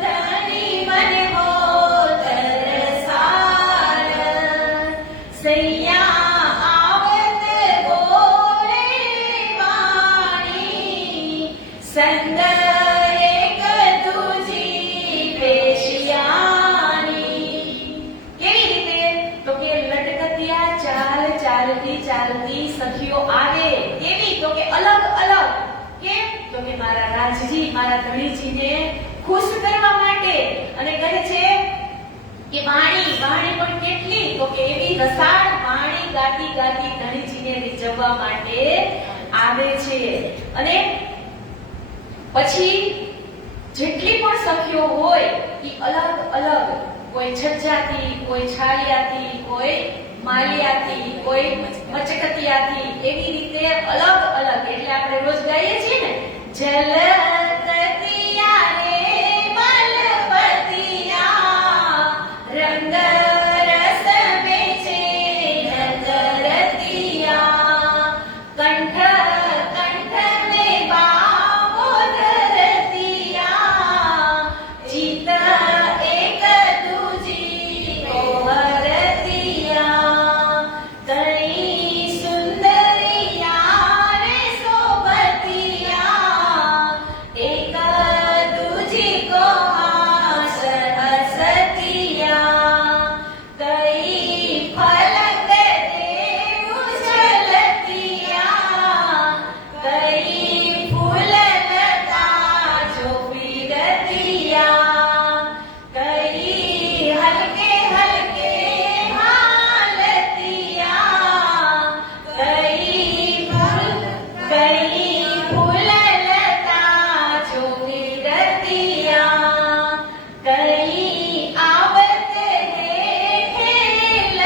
ધણી મને હો તરસાલ, સૈયા આવત બોલે વાણી, સંગ એક દૂજી પેશિયાની. કેવી રીતે? તો કે લટકતિયા ચાલ ચાલતી ચાલતી સખીઓ આવે. કેવી? તો કે અલગ અલગ. કેમ? તો કે મારા રાજજી મારા ધણીજીને ખુશ કરવા માટે. અને કહે છે કે વાણી વાણી પણ કેટલી? તો કે એવી રસાળ વાણી ગાતી ગાતી ધણીજીને રીઝવવા માટે આવે છે. અને પછી જેટલી પણ સખીઓ હોય એ અલગ અલગ, કોઈ છજ્જાતી, કોઈ છાલિયાતી, કોઈ માલિયાતી, કોઈ મચકતિયાથી, એવી રીતે અલગ અલગ. એટલે આપણે રોજ ગાઈએ છીએ ને, જલકતિયા રે મલપતિયા, રંગ રસ મેચે નગરતિયા, કંઠ કંઠ મે બાવો ધરતિયા, ચિત્ત એક દૂજી કોહરતિયા, તણી સુંદરિયા રે સોબતિયા, એક દૂજી કો હાસ હસતિયા, કઈ ફલક દેવ ઉછલતિયા, કઈ ફૂલ લતા ચોપી રતિયા, કઈ હલકે હલકે હાલતિયા, કઈ ફૂલ લતા ચોપી રતિયા, કઈ આવત હે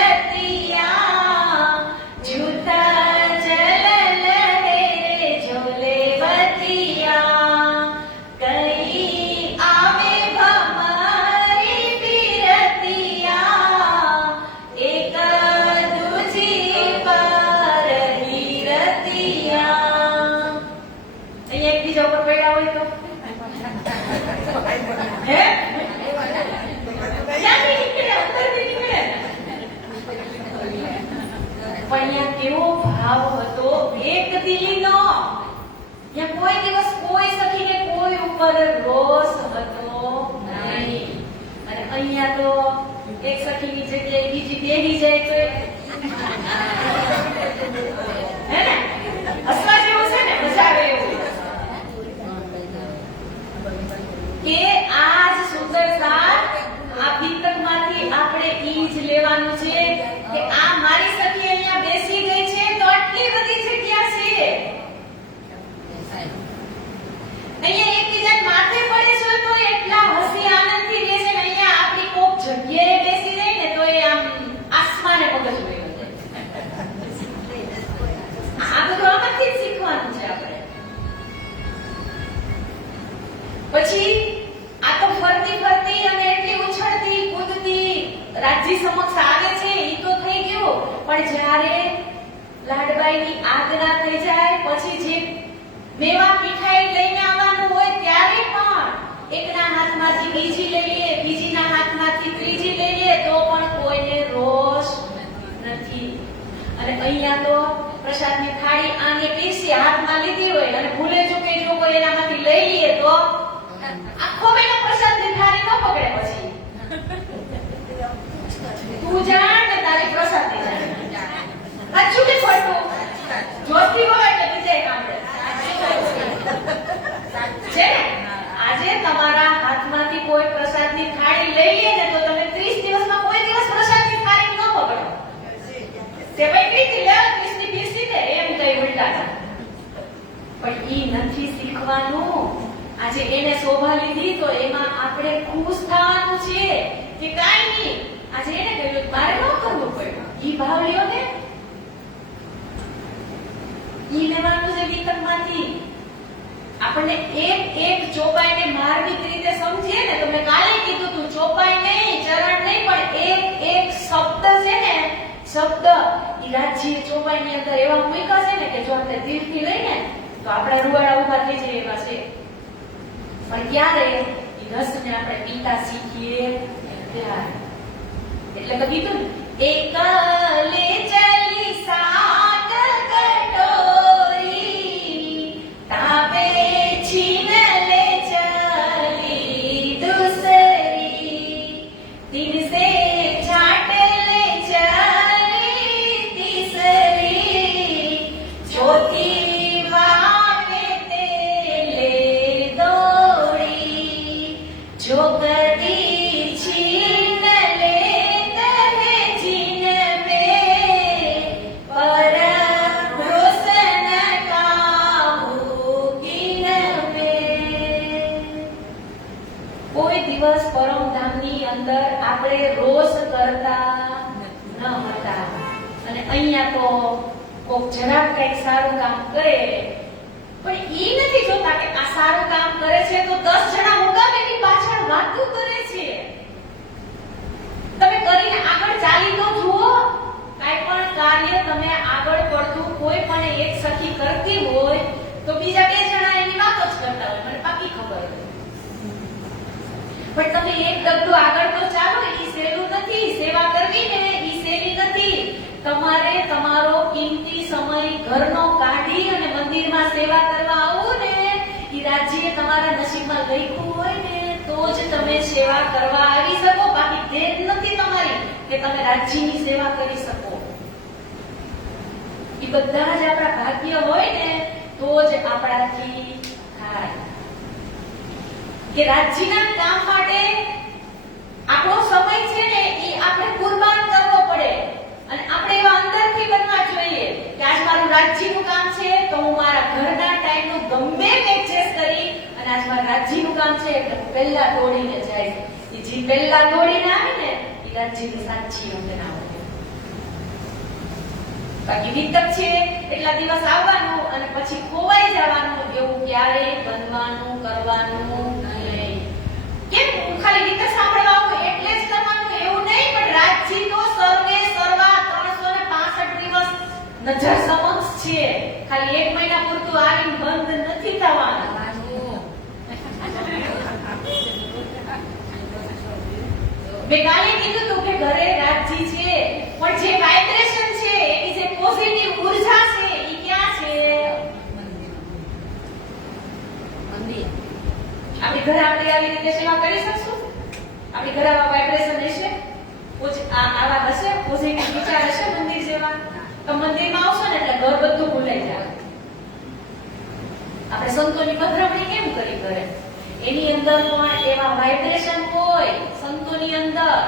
ખેલતિયા, જૂથ જલ લહેરે જોલેવતિયા, કઈ આવે ભમરી પીરતિયા, એક દૂજી પર હીરતિયા. અહીંયા એક બીજા ઉપર પડ્યા હોય તો હે ક્યાંથી નીકળ્યા? અંદરથી નીકળ્યા. પણ અહીંયા કેવો ભાવ હતો એક દિલીનો. ત્યાં કોઈ દિવસ કોઈ સખીને કોઈ ઉપર રોષ હતો નહીં. અને અહીંયા તો એક સખીની જગ્યાએ બીજી બેહી જાય તો હે ને હસવા જેવું છે ને, મજા આવે એવું. કે આ જ સુંદરતા આ ભીતકમાંથી આપણે ઈ જ લેવાનું છે કે આ મારી સખી અહીંયા બેસી ગઈ છે તો આટલી બધી જગ્યા છે. અહીંયા એકબીજાને માથે પડે છે તો એટલા હસી આનંદથી રહેશે ને અહીંયા આપણી કોક જગ્યાએ બેસી રહે ને તો એ આમ આસમાને પગજ હોય. આ બધું આમાંથી જ શીખવાનું છે આપણે. પછી આ તો ફરતી ફરતી અને એટલી ઉછળતી કૂદતી રાજ્ય સમક્ષ આવે છે ઈ તો થઈ ગયું. પણ જ્યારે લાડબાઈની આજ્ઞા થઈ જાય પછી જે મેવા મીઠાઈ લઈને આવવાનું હોય ત્યારે પણ એકના હાથમાંથી બીજી લઈએ, બીજીના હાથમાંથી ત્રીજી લઈએ તો પણ કોઈને રોષ નથી. અને અહીંયા તો પ્રસાદની થાળી આને પીસી હાથમાં લીધી હોય અને ભૂલે ચૂકે જો કોઈ એનામાંથી લઈ લઈએ તો આખો મહિનો પ્રસાદની થાળી ન પકડે. પછી તું જાણ ને તારી પ્રસાદની જાણ. સાચું કે ખોટું? જોરથી બોલો એટલે બીજે કામ છે ને. આજે તમારા હાથમાંથી કોઈ પ્રસાદની થાળી લઈ લે ને તો તમે 30 દિવસમાં કોઈ દિવસ પ્રસાદની થાળી સેવાઈ ગઈ કે લે કૃષ્ણ પીસી દે એમ કઈ ઉલટાના. પણ ઈ નથી શીખવાનું. આજે એને શોભા લીધી તો એમાં આપણે ખુશ થવાનું છે કે કાઈ નહીં. આજે એને કહ્યું મારે ન કરવું પડ્યું. ઈ ભાવ લ્યો ને, ઈ લેવાનું છે વિતરમાંથી. આપણને એક એક ચોપાઈને માર્મિક રીતે સમજીએ ને, તમે કાલે કીધું તું ચોપાઈ નહીં, ચરણ નહીં, પણ એક એક શબ્દ છે ને, શબ્દ ઈ રાજ્ય ચોપાઈની અંદર એવા મૂક્યા છે ને કે જો આપણે દિલથી લઈને તો આપણા રૂવાડા ઉભા થઈ જાય એવા છે. પણ ક્યારે ઈ રસને આપણે પીતા શીખીએ ત્યારે. એટલે તો કીધું ને એકલે ચલી સાત કટોરી તાપે છીન લે ચલી દૂસરી તીન સે છાટ લે ચલી તીસરી ચોથી વાવે તે લે દોડી જો કદી છીન લે તહે જીન મે પર રોશન કાહુ કિન મે. કોઈ દિવસ પરમધામની અંદર આપણે રોષ કરતા ન હતા. અને અહીંયા તો કોક જરાક કઈક સારું કામ કરે પણ ઈ નથી જોતા કે આ સારું કામ કરે છે તો 10 જણા મુકામ એની પાછળ વાતો કરે છે. તમે કરીને આગળ ચાલી તો જુઓ. કાઈ પણ કાર્ય તમે આગળ પડતું કોઈ પણ એક સખી કરતી હોય તો બીજા 2 જણા એની વાતો જ કરતા હોય, મને પાકી ખબર છે. પણ તમે એક ડગલું આગળ તો ચાલો. ઈ સહેલું નથી. સેવા કરવી ને ઈ સહેલી નથી. તમારે તમારો કિંમતી સમય ઘરનો કાઢી અને મંદિરમાં સેવા કરવા આવો ને, ઈ રાજ્ય તમારા નસીબમાં લખ્યું હોય ને તો જ તમે સેવા કરવા આવી શકો. બાકી દેત નથી તમારી કે તમે રાજ્યની સેવા કરી શકો. ઈ બધા જ આપણા ભાગ્ય હોય ને તો જ આપણાથી થાય. કે રાજ્યના કામ માટે આપણો સમય છે ને ઈ આપણે કુરબાન કરવો પડે. અને આપણે એવા અંદરથી બનવા જોઈએ કે આજ મારું રાજ્યનું કામ છે તો હું મારા ઘરના ટાઈમનું ગમે એડજસ્ટ કરી અને આજ મારા રાજ્યનું કામ છે એટલે પહેલા દોડીને જાય. એ જે પહેલા દોડીને આવે ને એ રાજ્યની સાચી વંદના હોય. બાકી વિતક છે એટલા દિવસ આવવાનું અને પછી ખોવાઈ જવાનું. એવું ક્યારેય બનવાનું કરવાનું નહીં. કેમ ખાલી વિતક સાંભળવા આવું એટલે જ કરવાનું એવું નહીં, પણ રાજ્ય તો સર્વે સર્વા 365 દિવસ નજર સમક્ષ છે. ખાલી 1 મહિના પૂરતું આવીને બંધ નથી થવાનું. મેં કાલે કીધું હતું કે ઘરે રાજ્ય છે પણ જે વાઇબ્રેશન છે એની જે પોઝિટિવ ઉર્જા છે એ ક્યાં છે? આપણી ઘરે આપણે આવી રીતે સેવા કરી શકશું? આપણી ઘરે આવા વાઇબ્રેશન હશે, આવા હશે, પોઝિટિવ વિચાર હશે મંદિર જેવા? તો મંદિરમાં આવશો ને એટલે ઘર બધું ભૂલાઈ જાય. આપણે સંતોની પધરામણી કેમ કરી કરે? એની અંદર પણ એવા વાઇબ્રેશન હોય સંતોની અંદર.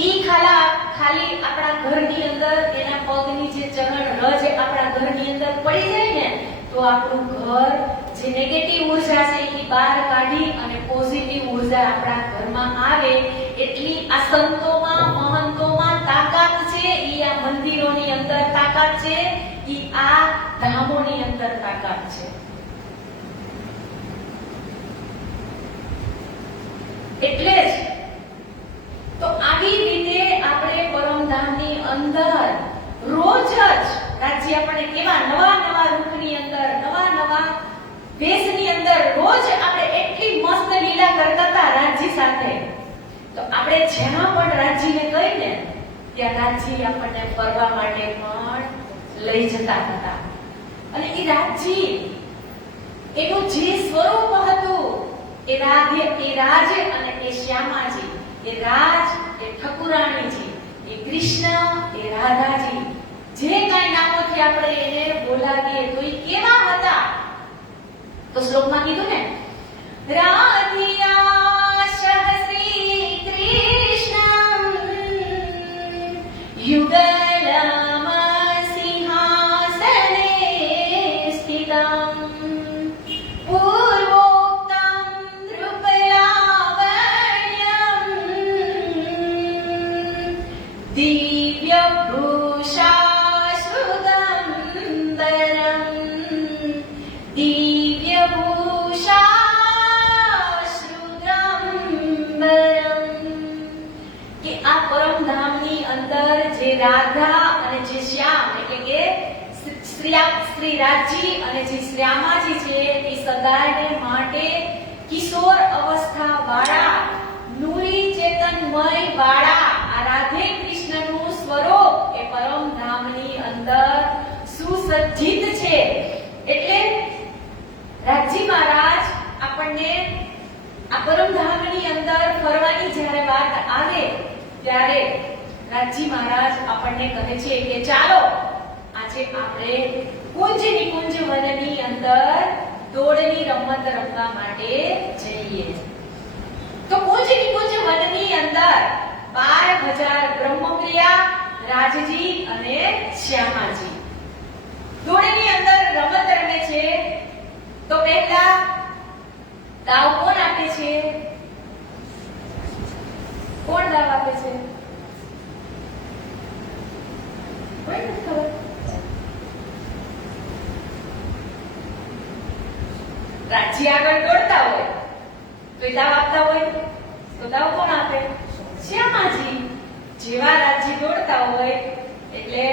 ઈ ખાલી આપણા ઘરની અંદર એના પગની જે ચરણ રજ આપણા ઘરની અંદર પડી જાય ને તો આપણું ઘર જે નેગેટિવ ઉર્જા છે એ બહાર કાઢી અને પોઝિટિવ ઉર્જા આપણા ઘરમાં આવે. એટલી આ સંતોમાં મહંતોમાં તાકાત છે. ઈ આ મંદિરોની અંદર તાકાત છે. ઈ આ ધામોની અંદર તાકાત છે. એટલે જ તો આવી રીતે આપણે પરમધામની અંદર રોજ જ રાજ્ય આપણે કેવા નવા નવા રૂપની અંદર નવા નવા વેશની અંદર રોજ આપણે એટલી મસ્ત લીલા કરતા હતા રાજ્ય સાથે. તો આપણે જ્યાં પણ રાજ્યને કહીને ત્યાં રાજ્ય આપણને ફરવા માટે પણ લઈ જતા હતા. અને એ રાજ્ય એનું જે સ્વરૂપ હતું એ રાધે, એ રાજ અને એ શ્યામાજી, એ રાજ એ ઠકુરાણીજી, એ કૃષ્ણ એ રાધાજી, જે કાંઈ નામોથી આપણે એને બોલાવીએ તો એ કેવા હતા? તો શ્લોકમાં કીધું ને રાધિયા શ્રી કૃષ્ણ युगलम सिंहासने स्थितं पूर्वोक्तं नृपलावण्यं दिव्यभूषा श्रुगम्बरं दिव्यभूषा श्रुगम्बरं કે આ પરમધામની અંદર જે રાધા અને જે શ્યામ એટલે કે શ્રી રાજી અને જે શ્યામાજી છે એ સદાયને માટે કિશોર અવસ્થા વાળા નૂરી ચેતનમય વાળા આ રાધે કૃષ્ણનું સ્વરૂપ એ પરમધામની અંદર સુસજ્જિત છે. એટલે રાજી મહારાજ આપણને આ પરમધામની અંદર ફરવાની જ્યારે વાત આવે ત્યારે રાજી મહારાજ આપણને કહે છે કે ચાલો આજે આપણે કુંજ નિકુંજ વનની અંદર દોડની રમત રમવા માટે જઈએ. તો કુંજ નિકુંજ વનની અંદર 12,000 બ્રહ્મપ્રિયા રાજજી અને શ્યામાજી દોડની અંદર રમત રમે છે. તો પહેલા દાવ કોણ આપે છે? કોણ દાવ આપે છે? કોઈ નથી ખબર? રાજ્ય આગળ દોડતા હોય તો એ દાવ આપતા હોય તો દાવ કોણ આપે? શ્યામાજી. જેવા રાજ્ય દોડતા હોય એટલે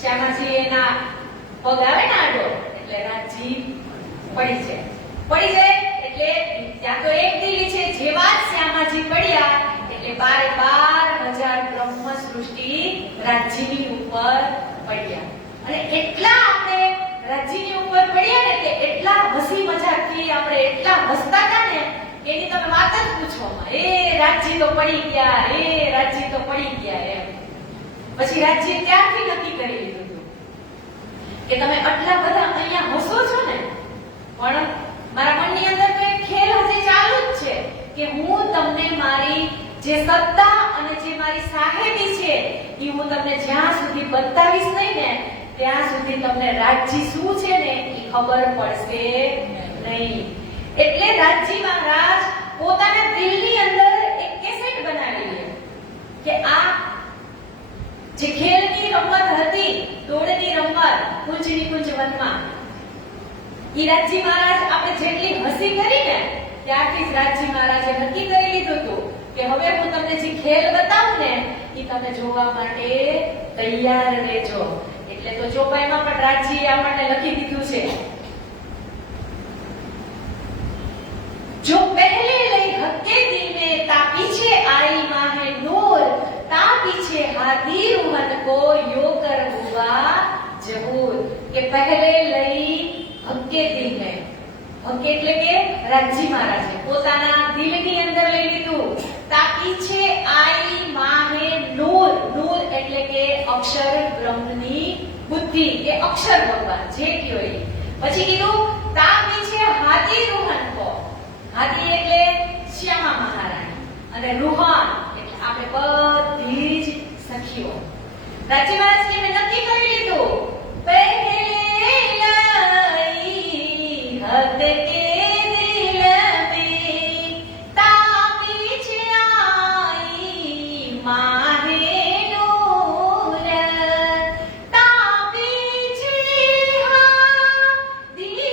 શ્યામાજી એના પગ આવે ને આડો એટલે રાજ્ય પડી જાય એટલે ત્યાં તો એક દિલી છે. જેવા શ્યામાજી પડ્યા એટલે 12,000 બ્રહ્મ સૃષ્ટિ રાજ્યની ઉપર પડ્યા. અને એટલા આપણે રાજ્યની ઉપર પડ્યા ને કે એટલા હસી મજાકથી આપણે એટલા હસતા હતા ને એની તમે વાત જ પૂછવામાં એ રાજ્ય તો પડી ગયા એમ. પછી રાજ્ય ત્યારથી નક્કી કરી લીધું કે તમે આટલા બધા અહીંયા હસો છો ને પણ મારા મનની અંદર તો એક ખેલ હજી ચાલુ જ છે કે હું તમને મારી જે સત્તા અને જે મારી સાહેબી છે એ હું તમને જ્યાં સુધી બતાવીશ નહીં ને ત્યાં સુધી તમને રાજ્ય શું છે ને એ ખબર પડશે નહીં. એટલે રાજજી મહારાજ પોતાના દિલની અંદર એક કેસેટ બનાવી લે કે આ જે ખેલની રમત હતી દોડની રમત કુંજ નિકુંજ વનમાં ઈ રાજજી મહારાજ આપણે જેટલી હસી કરી ને ત્યારથી જ રાજજી મહારાજે નક્કી કરી લીધું હતું કે હવે હું તમને જે ખેલ બતાવું ને એ તમે જોવા માટે તૈયાર રહેજો. એટલે તો ચોપાઈમાં પણ રાજજીએ આપણને લખી દીધું છે जो पहले लई हक्के दिल में ता पीछे आई माहे नूर ता पीछे हाथी रूहन को योकर हुआ जहूर के पहले लई हक्के दिल में हक्के એટલે કે રાજજી મહારાજે પોતાના દિલની અંદર લઈ લીધું. તા પીછે આઈ માહે નૂર નૂર એટલે કે અક્ષર બ્રહ્મની બુદ્ધિ કે અક્ષર ભગવાન જે કયો એ. પછી કીધું તા પીછે હાથી રૂહન કો હાથી એટલે શ્યામા મહારાણી અને રૂહાન એટલે આપણે બધી જ સખીઓ. રાજજી મહારાજ કે મેં નક્કી કરી લીધું પહેલે લઈ હદ કે દિલ में ता पीछे आई माहे नूर ता पीछे हाथी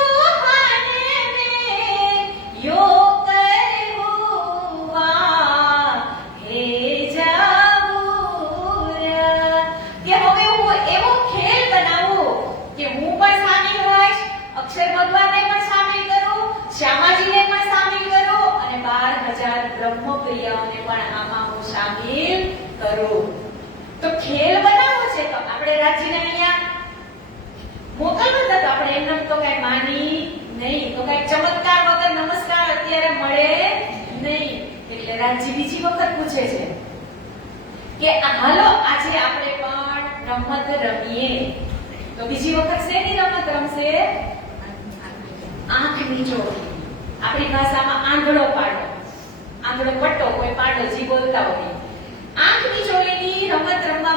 रूहन में यो અક્ષર ભગવાનને પણ સામેલ કરું, શ્યામાજીને પણ સામેલ કરું અને 12,000 બ્રહ્મપ્રિયાઓને પણ આમાં હું સામેલ કરું. તો ખેલ બનાવો છે તો આપણે રાજ્યને અહીંયા મોકલવું તો આપણે એમને તો કઈ માની નહીં, તો કઈ ચમત્કાર વગર નમસ્કાર અત્યારે મળે નહીં. એટલે રાજ્ય બીજી વખત પૂછે છે કે હાલો આજે આપણે પણ રમત રમીએ. તો બીજી વખત શેની રમત રમશે? આંખ નીચોડી. આપણી ભાષામાં આંધળો પાડો, આંધળો પટ્ટો, કોઈ પાડો જી બોલતા હોય. આંખ નીચોડીની રમત રમવા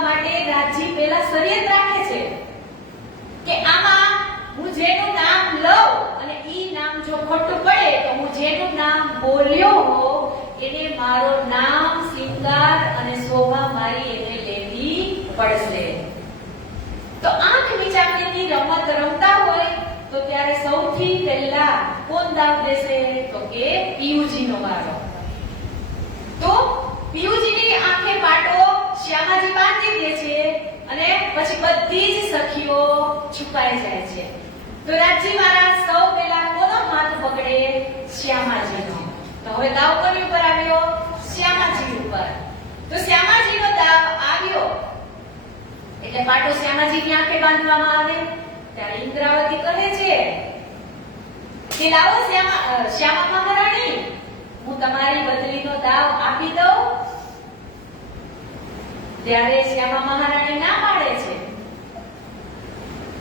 જેનું નામ લઉં અને ઈ નામ જો ખોટું પડે તો હું જેનું નામ બોલ્યો હો એને મારો નામ સિંગાર અને શોભા મારી એને લેવી પડશે. તો આંખ મીચામણીની રમત રમતા હોય તો ત્યારે સૌથી પહેલા કોણ દાવ દેશે? તો કે પિયુજીનો વારો. તો પિયુજીની આંખે પાટો શ્યામાજી બાંધી દે છે અને પછી બધી જ સખીઓ છુપાઈ જાય છે. તો રાજજી મહારાજ સૌ પહેલા કોનો હાથ પકડે? શ્યામાજીનો. તો હવે દાવ કોની ઉપર આવ્યો? શ્યામાજી ઉપર. તો શ્યામાજીનો દાવ આવ્યો એટલે પાટો શ્યામાજીની આંખે બાંધવામાં આવે. ત્યારે ઇન્દ્રાવતી કહે છે કે લાવો શ્યામા મહારાણી, હું તમારી બદલીનો દાવ આપી દઉં. ત્યારે શ્યામા મહારાણી ના પાડે છે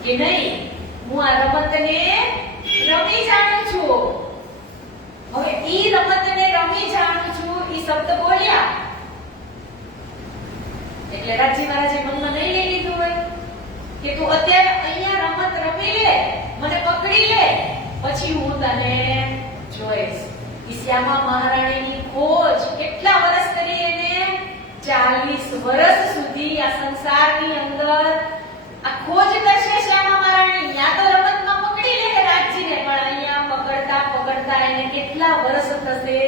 કે નહીં, હું આ રમતને રમી જાણું છું. હવે ઈ રમતને રમી જાણું છું ઈ શબ્દ બોલ્યા એટલે રાજજી મહારાજે મનમાં નહીં લઈ લીધું હોય કે તું અત્યારે અહીંયા રમત રમી લે, મને પકડી લે, પછી હું તને જોઈશ. ઈ શ્યામા મહારાણીની ખોજ કેટલા વર્ષ કરી એને? 40 વર્ષ સુધી આ સંસારની અંદર આ ખોજ કરશે શ્યામા મહારાણી. યા તો રમતમાં પકડી લે રાજજીને, પણ અહીંયા પકડતા પકડતા એને કેટલા વર્ષ થશે?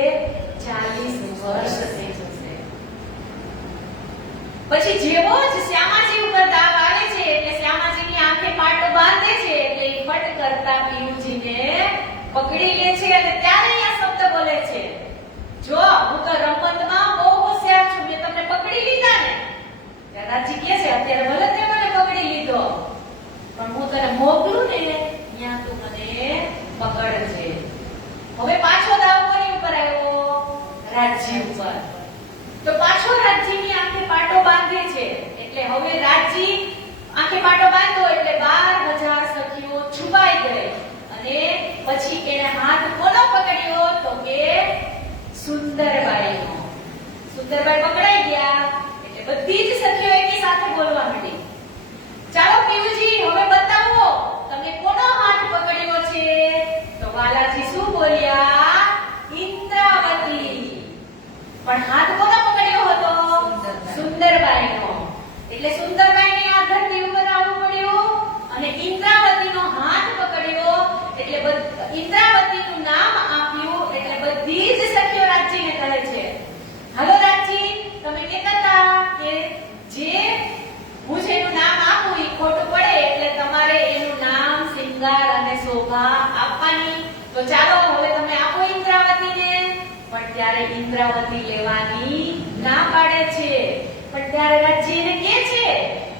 40 વર્ષ થઈ જશે. પછી જેવો જ શ્યામાજી ઉપર દાવ આવે છે એટલે શ્યામાજીની આંખે પાટો બાંધે છે એટલે ફટ કરતા પિયુજીને પકડી લે છે અને ત્યારે આ શબ્દ બોલે છે, જો હું તો રમતમાં બહુ હોશિયાર છું, મેં તમને પકડી લીધા ને. ત્યારે રાજજી કહે છે અત્યારે ભલે તે મને પકડી લીધો પણ હું તને મોકલું ને ત્યાં તું મને પકડજે. હવે પાછો દાવ કોની ઉપર આવ્યો? રાજજી ઉપર. તો પાછો રાજજીની આંખે પાટો બાંધે છે એટલે હવે રાજજી આંખે પાટો બાંધ્યો એટલે 12,000 સખીઓ છુપાઈ ગઈ અને પછી એને હાથ કોનો પકડ્યો? તો કે સુંદરબાઈનો. સુંદરબાઈ પકડાઈ ગયા એટલે બધી જ સખીઓ એની સાથે બોલવા માંડી, ચાલો પિયુજી હવે બતાવો તમે કોનો હાથ પકડ્યો છે? તો વાલાજી શું બોલ્યા? ઇન્દ્રાવતી. પણ હાથ કોનો પકડ્યો હતો? સુંદરબાઈનો. એટલે સુંદરબાઈને આ ધરતી ઉપર આવવું પડ્યું અને ઇન્દ્રાવતીનો હાથ પકડ્યો એટલે ઇન્દ્રાવતીનું નામ આપ્યું એટલે બધી જ સખીઓ રાજજીને કહે છે, હાલો રાજજી, તમે કહેતા હતા કે જે હું જેનું નામ આપું એ ખોટું પડે એટલે તમારે એનું નામ સિંગાર અને શોભા આપવાની. તો ચાલો હવે તમે આપો ઇન્દ્રાવતીને. પણ ત્યારે ઇન્દ્રાવતી લેવાની ના પાડે છે. પણ ત્યારે રાજજી એને કહે છે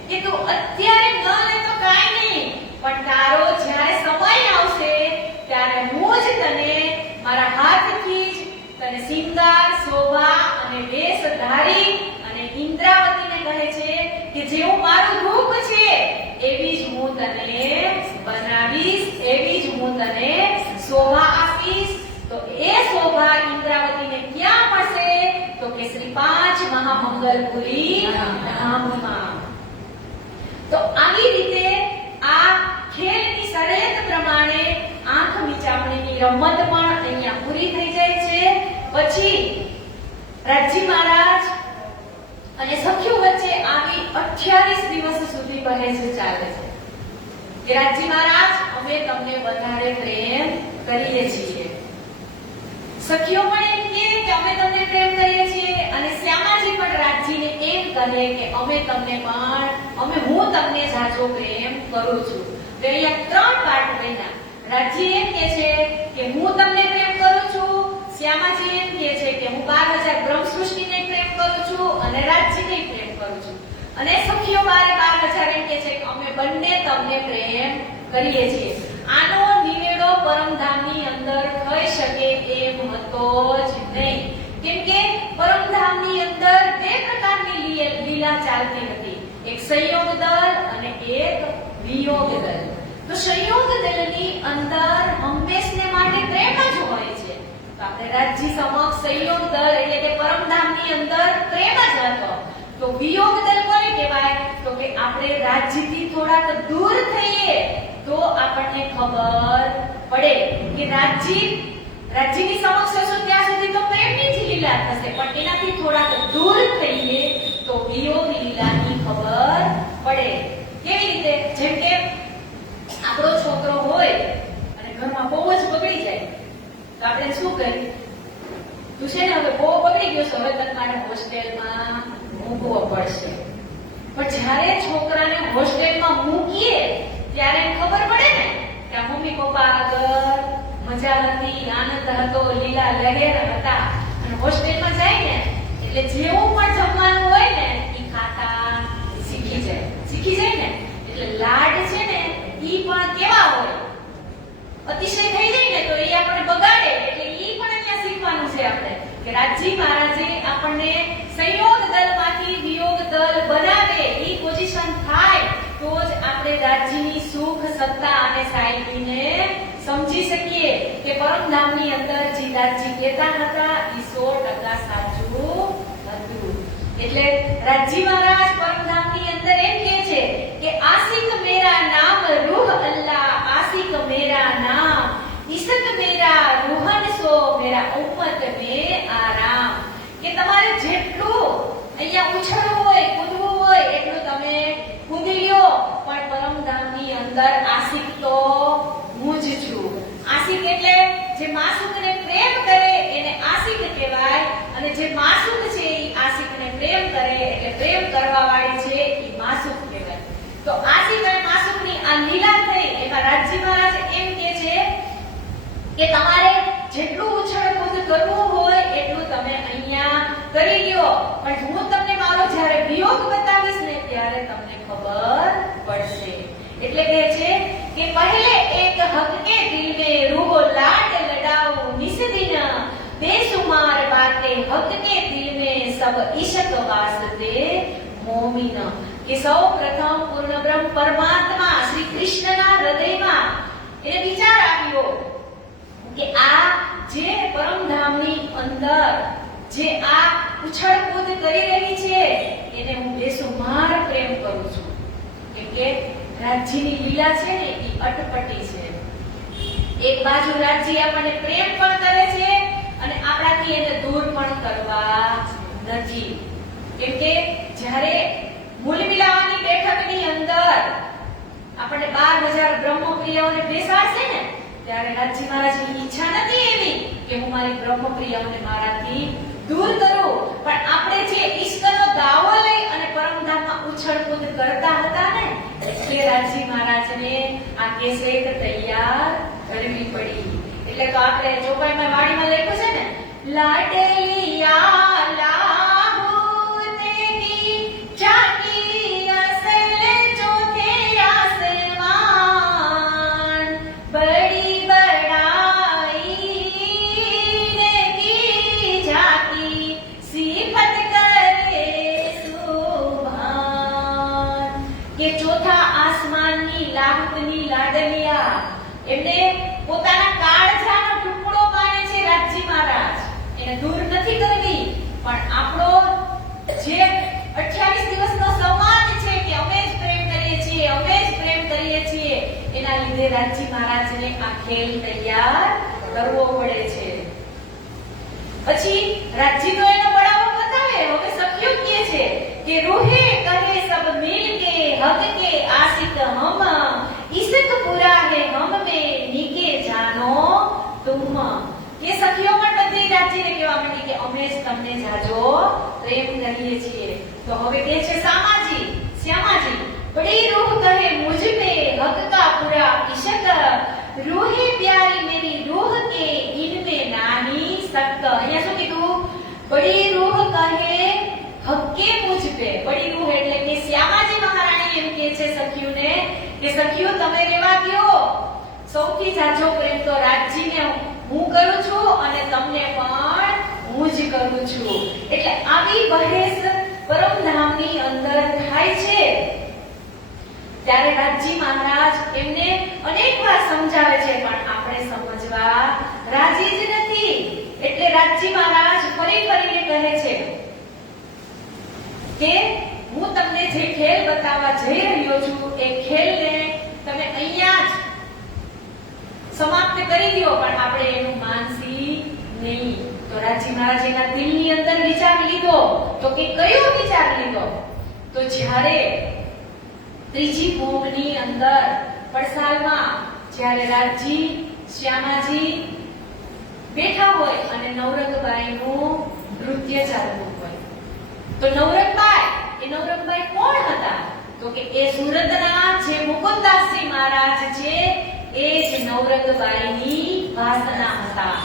કે તું અત્યારે ન લે તો કાઈ નહીં, પણ તારો જ્યારે સમય આવશે ત્યારે હું જ તને મારા હાથથી જ તને સિંગાર, શોભા અને વેશ ધારી અને ઇન્દ્રાવતીને કહે છે કે જેવું મારું રૂપ છે એવી જ હું તને બનાવીશ, એવી જ હું તને શોભા આપીશ. તો એ શોભા ઇન્દ્રાવતીને ક્યાં મળશે? તો કે શ્રી 5 મહામંગલપુરી ધામમાં. તો આવી રીતે આ ખેલની શરત પ્રમાણે આંખ મીચામણીની રમત પણ અહીંયા પૂરી થઈ જાય છે. પછી રાજજી મહારાજ અને સખીઓ વચ્ચે આવી 28 દિવસ સુધી બહેસ ચાલે છે કે રાજજી મહારાજ અમે તમને વધારે પ્રેમ કરીએ છીએ. સખીઓ પણ એમ કહે કે અમે તમને પ્રેમ કરીએ છીએ અને શ્યામાજી પણ રાજજીને એમ કહે કે હું તમને સાચો પ્રેમ કરું છું. તો અહીંયા 3 પાર્ટ બન્યા. રાજજી એમ કહે છે કે હું તમને પ્રેમ કરું છું, શ્યામાજી એમ કહે છે કે હું 12,000 બ્રહ્મ સૃષ્ટિને પ્રેમ કરું છું અને રાજજીને પ્રેમ કરું છું. અને સખીઓ 12,000 એમ કહે છે કે અમે બંને તમને પ્રેમ કરીએ છીએ. આનો નિવેડો પરમધામની અંદર થઈ શકે એમ હતો જ નહીં, કેમ કે પરમધામની અંદર 2 પ્રકારની લીલા ચાલતી હતી, એક સંયોગ દળ અને એક વિયોગ દળ. તો સંયોગ દળની અંદર હંમેશને માટે પ્રેમ જ હોય છે. તો આપણે રાજજી સમક્ષ સંયોગ દળ એટલે કે પરમધામની અંદર પ્રેમ જ હતો. તો વિયોગ દળ કોને કહેવાય? તો કે આપણે રાજ્યથી થોડાક દૂર થઈએ તો તો આપણને ખબર પડે કે રાજ્યની સમક્ષ હશું ત્યાં સુધી તો પ્રેમની જ લીલા થશે, પણ એનાથી થોડાક દૂર થઈએ તો વિયોગની લીલાની ખબર પડે. કેવી રીતે? જેમ કે આપણો છોકરો હોય અને ઘરમાં બહુ જ બગડી જાય તો આપણે શું કરીએ? તું છે ને હવે બહુ બગડી ગયો છે, હવે તને મારે હોસ્ટેલમાં મૂકવો પડશે. પણ જ્યારે છોકરાને હોસ્ટેલમાં મૂકીએ ત્યારે ખબર પડે ને કે મમ્મી પપ્પા આગળ મજા હતી, આનંદ હતો, લીલા લહેર હતા. અને હોસ્ટેલમાં જાય ને એટલે જેવું પણ જમવાનું હોય ને એ ખાતા શીખી જાય ને. એટલે લાડ છે ને ઈ પણ કેવા હોય, અતિશય થઈ જાય ને તો એ આપણને બગાડે. એટલે ઈ પણ અહીંયા શીખવાનું છે આપણે કે રાજી મહારાજે આપણને સંયોગ દલમાંથી વિયોગ દલ બનાવે, ઈ પોઝિશન થાય તો જ આપણે રાજીની સુખ સત્તા અને સાહેબીને સમજી શકીએ કે પરમધામની અંદર જે રાજી કહેતા હતા એ 100% સાચું હતું. એટલે રાજી મહારાજ પરમધામની અંદર એમ કહે છે કે આશિક મેરા નામ રૂહ અલ્લાહ, આશિક મેરા નામ ઇશક મેરા રૂહન સો મેરા ઉમ્મત में આરામ. કે તમારે જેટલું અહીંયા ઉછળવું હોય, કૂદવું હોય એટલું તમે કૂદી લ્યો, પણ પરમધામની અંદર આશિક તો હું જ છું. આશિક એટલે જે માસૂકને પ્રેમ કરે એને આશિક કહેવાય, અને જે માસૂક છે એ આશિકને પ્રેમ કરે એટલે પ્રેમ કરવા વાળી છે એ માસૂક કહેવાય. તો આશિક અને માસૂકની આ લીલા થઈ એમાં રાજી મહારાજ એમ કહે છે કે તમારે જેટલું ઉછળકૂદ કરવું હોય એટલું તમે અહીંયા કરી લ્યો, પણ હું તમને મારો જ્યારે વિયોગ બતાવીશ ને ત્યારે તમને ખબર પડશે. એટલે કહે છે કે પહેલે એક હક કે દિલ में रूह लाड लड़ाऊं निस दिन बेसुमार बातें हक के दिल में सब इश्क वास्ते मोमिन. કે સૌ પ્રથમ પૂર્ણ બ્રહ્મ પરમાત્મા શ્રી કૃષ્ણના હૃદયમાં એને વિચાર આવ્યો કે આ જે પરમધામની અંદર જે આ ઉછળકૂદ કરી રહી છે એને હું બેસુમાર પ્રેમ કરું છું. કેમ કે રાજ્યની લીલા છે ને એ અટપટી છે. એક બાજુ રાજ્ય આપણને પ્રેમ પણ કરે છે અને આપણાથી એને દૂર પણ કરવા નથી. કેમ કે જ્યારે મૂલ મિલાવાની બેઠકની અંદર આપણને 12,000 બ્રહ્મપ્રિયાઓને બેસાડશે ને ત્યારે રાજી મહારાજની ઈચ્છા નથી એવી કે હું મારી બ્રહ્મપ્રિયાઓને મારાથી દૂર કરું, પણ આપણે જે ઈશ્વરનો દાવો લઈ અને પરમધામમાં ઉછળકૂદ કરતા હતા ને એટલે રાજી મહારાજને આ કેસેટ તૈયાર કરવી પડી. એટલે તો આપણે ચોપાઈમાં વાડીમાં લખ્યું છે ને, લાડલિયા લાહુ તેરી જાની અસલ ચોથે આસમાન બડી બડાઈ કી જાતી સિફત કરે સુભાન. કે ચોથા આસમાનની લાહુતની લાડલિયા એમને પોતાના કાળજાનો ટુકડો માને છે રાજી મહારાજ. એને દૂર નથી કરવી, પણ આપણો જે 28 દિવસનો સંવાદ છે કે અમે જ પ્રેમ કરીએ છીએ, અમે જ પ્રેમ કરીએ છીએ, એના લીધે રાજી મહારાજને આ ખેલ તૈયાર કરવો પડે છે. પછી રાજી તો એનો બળાવો બતાવે. હવે સખીઓ કહે છે કે રૂહે કહે સબ મિલ કે હક કે આશિક હમ इश्क पूरा है हम में निके जानो तुम. કે સખીઓ પણ બધી રાજીને કહેવા માંડી કે અમે જ તમને જાજો પ્રેમ કરીએ છીએ. તો હવે કહે છે શ્યામાજી बड़ी रूह कहे मुझ पे हक का पूरा इश्क रूहे प्यारी मेरी रूह के इनमें नाही सक. અહીંયા શું કીધું? बड़ी रूह કહે હકે મુझ पे. बड़ी रूह એટલે કે શ્યામાજી મહારાણી એમ કહે છે સખીઓને કે સખીઓ તમે રેવા દ્યો, સૌથી સાચો પ્રેમ તો રાજજીને હું કરું છું અને તમને પણ હું જ કરું છું. એટલે આવી બહેસ પરમધામની અંદર થાય છે ત્યારે રાજજી મહારાજ એમને અનેકવાર સમજાવે છે, પણ આપણે સમજવા રાજી જ નથી. એટલે રાજજી મહારાજ ફરી ફરીને કહે છે કે હું તમને જે ખેલ બતાવવા જઈ રહ્યો છું એ ખેલને તમે અહીંયા જ સમાપ્ત કરી દો, પણ આપણે એનું માનસી નહીં. તો રાજી મહારાજ એના દિલની અંદર વિચાર લીધો. તો કે કયો વિચાર લીધો? તો જ્યારે ત્રીજી ભોગની અંદર પડસાલમાં જ્યારે રાજજી શ્યામાજી બેઠા હોય અને નવરંગબાઈનું નૃત્ય ચાલતું હોય, તો નવરંગબાઈ કોણ હતા? તો કે એ સુરતના જે મુકુદાસજી મહારાજ છે એ જ નવરંગબાઈની વાસના હતા.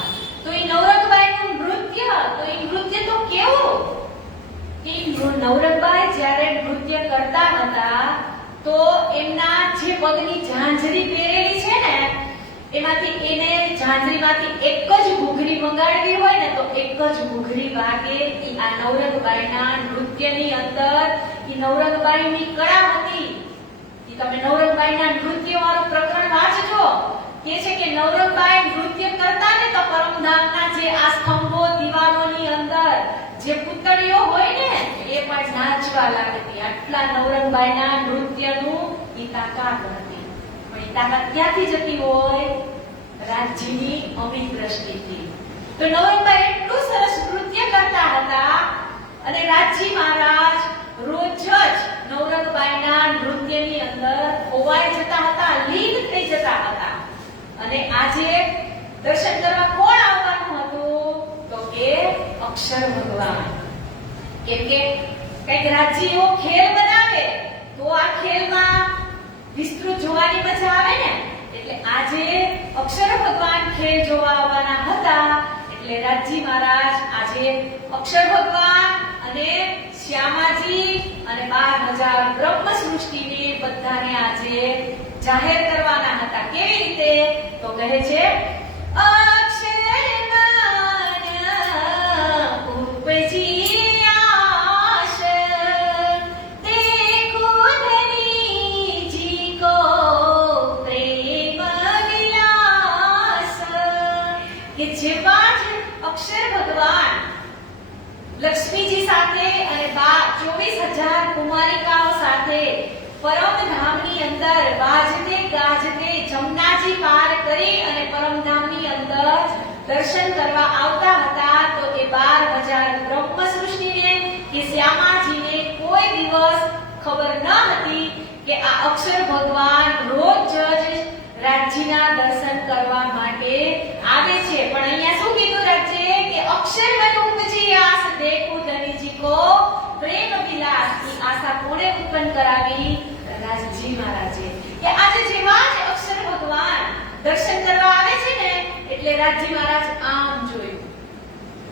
તો એ નવરંગબાઈનું નૃત્ય, તો એ નૃત્ય તો કેવું કે નવરંગબાઈ જ્યારે નૃત્ય કરતા હતા તો એમના જે પગની ઝાંઝરી પહેરેલી છે ને, એમાંથી એને ઝાંઝરીમાંથી એક જ ઘૂઘરી મંગાડવી હોય ને તો એક જ ઘૂઘરી વાગે. ઈ આ નવરંગબાઈના નૃત્યની અંદર ઈ નવરંગબાઈની કળા હતી. ઈ તમે નવરંગબાઈના નૃત્ય વાળું પ્રકરણ વાંચજો. કે છે કે નવરંગબાઈ નૃત્ય કરતા ને તો પરમધામના જે આ સ્તંભો દિવાલોની અંદર જે પુતળીઓ હોય ને એ પણ નાચવા લાગતી. આટલા નવરંગબાઈના નૃત્યનું ઈ તાકાત હતી. પણ ઈ તાકાત ક્યાંથી જતી હોય? રાજ્યની અમિત દ્રષ્ટિથી. તો નવરંગબાઈ એટલું સરસ નૃત્ય કરતા હતા અને રાજજી મહારાજ રોજ જ નવરંગબાઈના નૃત્યની અંદર ખોવાઈ જતા હતા, લીન થઈ જતા હતા. અને આજે દર્શન કરવા કોણ આવવાનું હતું? તો કે અક્ષર ભગવાન. કેમ કે કઈક રાજ્ય એવો ખેલ બનાવે તો આ ખેલમાં વિસ્તૃત જોવાની મજા આવે ને. એટલે આજે અક્ષર ભગવાન ખેલ જોવા આવવાના હતા. એટલે રાજજી મહારાજ આજે અક્ષર ભગવાન અને શ્યામાજી અને 12,000 બ્રહ્મ સૃષ્ટિને બધાને આજે જાહેર કરવાના હતા. કેવી રીતે? તો કહે છે લક્ષ્મીજી સાથે અને 24,000 કુમારિકાઓ સાથે પરમધામની અંદર વાજતે ગાજતે જમનાજી પાર કરી અને પરમધામની અંદર દર્શન કરવા આવતા હતા. તો એ 12,000 બ્રહ્મ સૃષ્ટિને કે શ્યામાજીને કોઈ દિવસ ખબર ન હતી કે આ અક્ષર ભગવાન રોજ જ રાજ્યના દર્શન કરવા માટે આવે છે. પણ અહીંયા શું કીધું રાજ્ય કે અક્ષર મન ઉપજી આસ દેખું ધનીજી કો પ્રેમ વિલાસ. ની આશા કોણે ઉત્પન્ન કરાવી? રાજજી મહારાજે. કે આજે જેવા જ અક્ષર ભગવાન દર્શન કરવા આવે છે ને એટલે રાજજી મહારાજ આમ જોયું.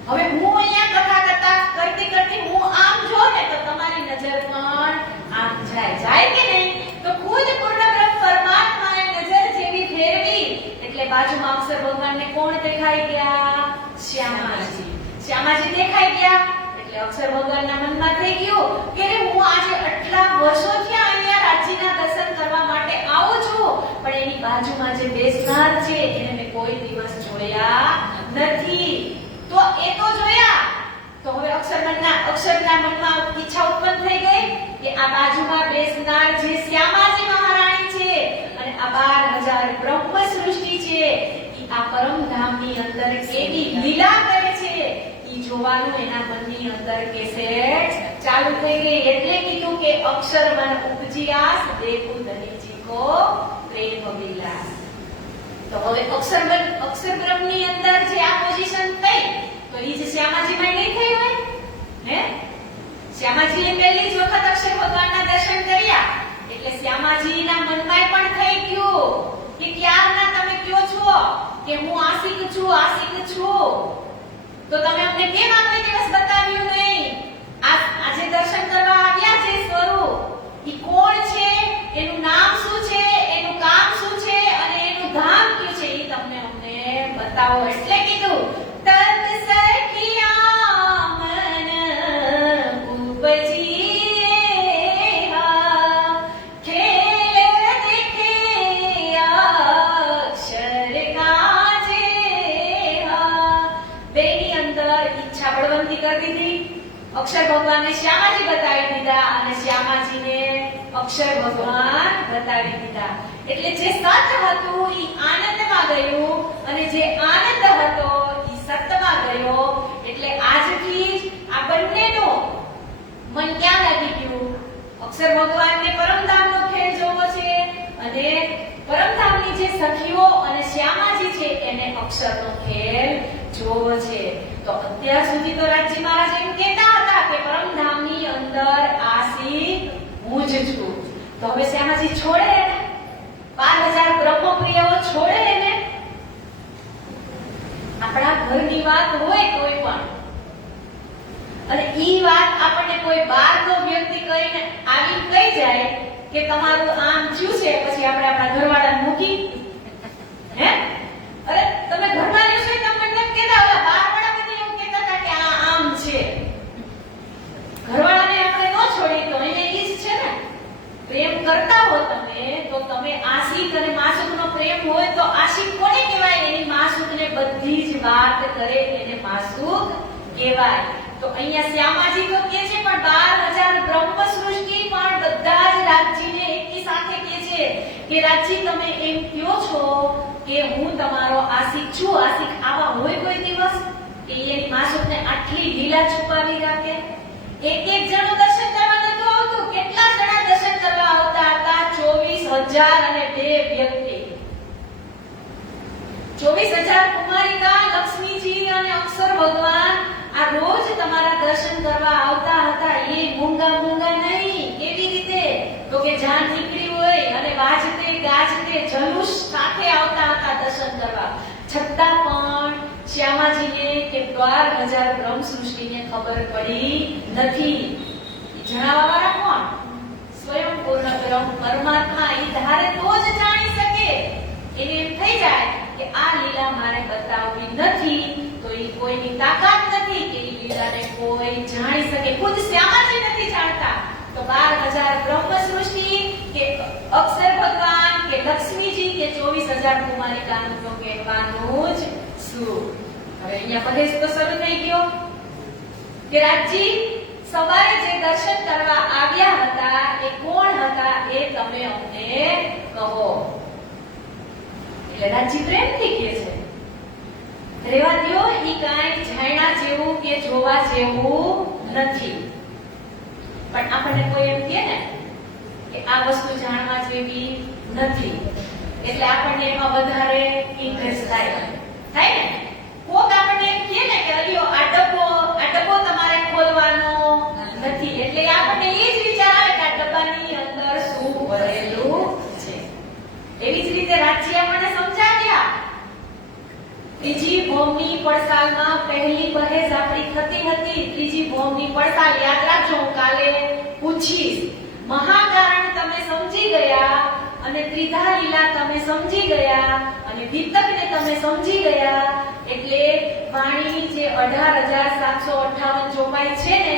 હવે હું અહીંયા કથા કરતી હું આમ જો ને તો તમારી નજર પણ આમ જાય કે નહીં? તો ખુદ પૂર્ણ બ્રહ્મ પરમાત્માએ નજર જેવી ફેરવી એટલે બાજુમાં અક્ષર ભગવાનને કોણ દેખાઈ ગયા? શ્યામાજી દેખાઈ ગયા. એટલે અક્ષર ભગવાનના મનમાં થઈ ગયું કે હું આજે આટલા વર્ષોથી અહીંયા રાજ્યના દર્શન કરવા માટે આવું છું, પણ એની બાજુમાં જે બેસનાર છે એને મેં કોઈ દિવસ જોયા નથી. તો એ તો જોયા. તો હવે અક્ષરના મનમાં ઈચ્છા ઉત્પન્ન થઈ ગઈ કે આ બાજુમાં બેસનાર જે શ્યામાજી મહારાણી છે અને આ 12,000 બ્રહ્મ સૃષ્ટિ છે ઈ આ પરમધામની અંદર કેવી લીલા કરે છે ઈ જોવાનું એના મનની અંદર કેસેટ ચાલુ થઈ ગઈ. એટલે કીધું કે અક્ષર મન ઉપજિયાસ દેખું ધનીજી કો પ્રેમ વિલાસ. તો હવે અક્ષર બ્રહ્મની અંદર જે આ પોઝિશન થઈ તો ઈ જે શ્યામાજીમાં નહીં થઈ હોય હે? શ્યામાજીએ પહેલી જ વખત અક્ષર ભગવાનના દર્શન કર્યા એટલે શ્યામાજીના મનમાં પણ થઈ ગયું કે ક્યારના તમે કયો છો કે હું આશિક છું. તો તમે અમને કેમ આ કોઈ દિવસ બતાવ્યું નહીં? આજે દર્શન કરવા આવ્યા છે સ્વરૂપ ઈ કોણ છે, એનું નામ શું છે, એનું કામ શું છે અને એનું ધામ કયું છે ઈ તમને અમને બતાવો. એટલે કીધું તત સખિયા મન ઉપજીયા ખેલ દેખે અક્ષર કાજે. બેની અંદર ઈચ્છા બળવંતી કરી દીધી. અક્ષર ભગવાનને શ્યામાજી બતાવી દીધા અને શ્યામાજીને અક્ષર ભગવાન બતાવી દીધા. એટલે જે સત હતું ઈ આનંદમાં ગયું અને જે આનંદ હતો ઈ સતમાં ગયો. એટલે આજથી જ આ બંનેનો મન ક્યાં લાગી ગયું? અક્ષર ભગવાનને પરમધામનો ખેલ જોવો છે અને પરમધામની જે સખીઓ અને શ્યામાજી છે એને અક્ષરનો ખેલ જોવો છે. તો અત્યાર સુધી તો રાજજી મહારાજ એમ કહેતા હતા કે પરમધામની અંદર આસી હું જ છું. તો હવે શ્યામાજી છોડે એને 12000 બ્રહ્મપ્રિયાઓ છોડે એને. આપણા ઘરની વાત હોય કોઈ પણ અને ઈ વાત આપણને કોઈ બહારનો વ્યક્તિ કરીને આવી કહી જાય કે તમારું આમ થયું છે, પછી આપણે આપણા ઘરવાળાને મૂકી હે અરે તમે ઘરમાં રહેશો તમને કેમ કહેતા ઓલા બહારવાળા બધા એવું કહેતા હતા કે આ આમ છે. ઘરવાળાને આપણે ન છોડી તો એને ઈ જ છે ને. પ્રેમ કરતા હો તમે તો તમે આશિક અને માસૂકનો પ્રેમ હોય તો આશિક કોને કહેવાય? એની માસૂકને બધી જ વાત કરે એને માસૂક કહેવાય. તો અહીંયા શ્યામાજી તો કહે છે પણ 12000 બ્રહ્મ સૃષ્ટિ પણ બધા જ રાજજીને એકી સાથે કહે છે કે રાજજી તમે એમ કહો છો કે હું તમારો આશિક છું. આશિક આવા હોય કોઈ દિવસ કે એની માસૂકને આટલી લીલા છુપાવી રાખે? એક જણો દર્શન કરવા નતો આવતું. કેટલા જણા દર્શન કરવા આવતા હતા? 24002 વ્યક્તિ. 24000 કુમારિકા લક્ષ્મીજી અને અક્ષર ભગવાન આ રોજ તમારા દર્શન કરવા આવતા હતા. એ મૂંગા નહીં. કેવી રીતે? તો કે જાન નીકળી હોય અને વાજતે ગાજતે જલુસ સાથે આવતા હતા દર્શન કરવા. છતાં પણ શ્યામાજીને કે 12000 બ્રહ્મ સૃષ્ટિને ખબર પડી નથી. જણાવવાવાળા કોણ? સ્વયં પૂર્ણ બ્રહ્મ પરમાત્મા. એ ધારે તો જ જાણી શકે. એને એમ થઈ જાય કે આ લીલા મારે બતાવવી નથી તો એ કોઈની તાકાત નથી કે એ લીલાને કોઈ જાણી શકે. ખુદ શ્યામાજી નથી જાણતા તો 12000 બ્રહ્મ સૃષ્ટિ કે અક્ષર ભગવાન કે લક્ષ્મીજી કે 24000 કુમારિકાનું તો કહેવાનું જ શું. હવે અહીંયા પદેશ તો શરૂ થઈ ગયો કે રાજજી સવારે જે દર્શન કરવા આવ્યા હતા એ કોણ હતા એ તમે અમને કહો. એટલે રાજજી પ્રેમથી કહે છે રેવા દ્યો, ઈ કાંઈ જાણ્યા જેવું કે જોવા જેવું નથી. પણ આપણને કોઈ એમ કહે ને કે આ વસ્તુ જાણવા જેવી નથી એટલે આપણને એમાં વધારે ઇન્ટરેસ્ટ થાય ને. કોક આપણને એમ કહે ને કે અલ્યો આ ડબ્બો તમારે ખોલવાનો નથી એટલે આપણને એ જ વિચાર આવે કે આ ડબ્બાની અંદર શું ભરેલું છે. એવી જ રીતે રાજજી આપણને સમજાવ્યા. ત્રીજી ભૌમની પડસાલમાં પહેલી બહેસ આપણી થતી હતી. ત્રીજી ભૌમની પડસાલ યાદ રાખજો, હું કાલે પૂછીશ. મહાકારણ તમે સમજી ગયા અને ત્રિધા લીલા તમે સમજી ગયા અને વિતકને તમે સમજી ગયા એટલે વાણી જે 18758 ચોપાઈ છે ને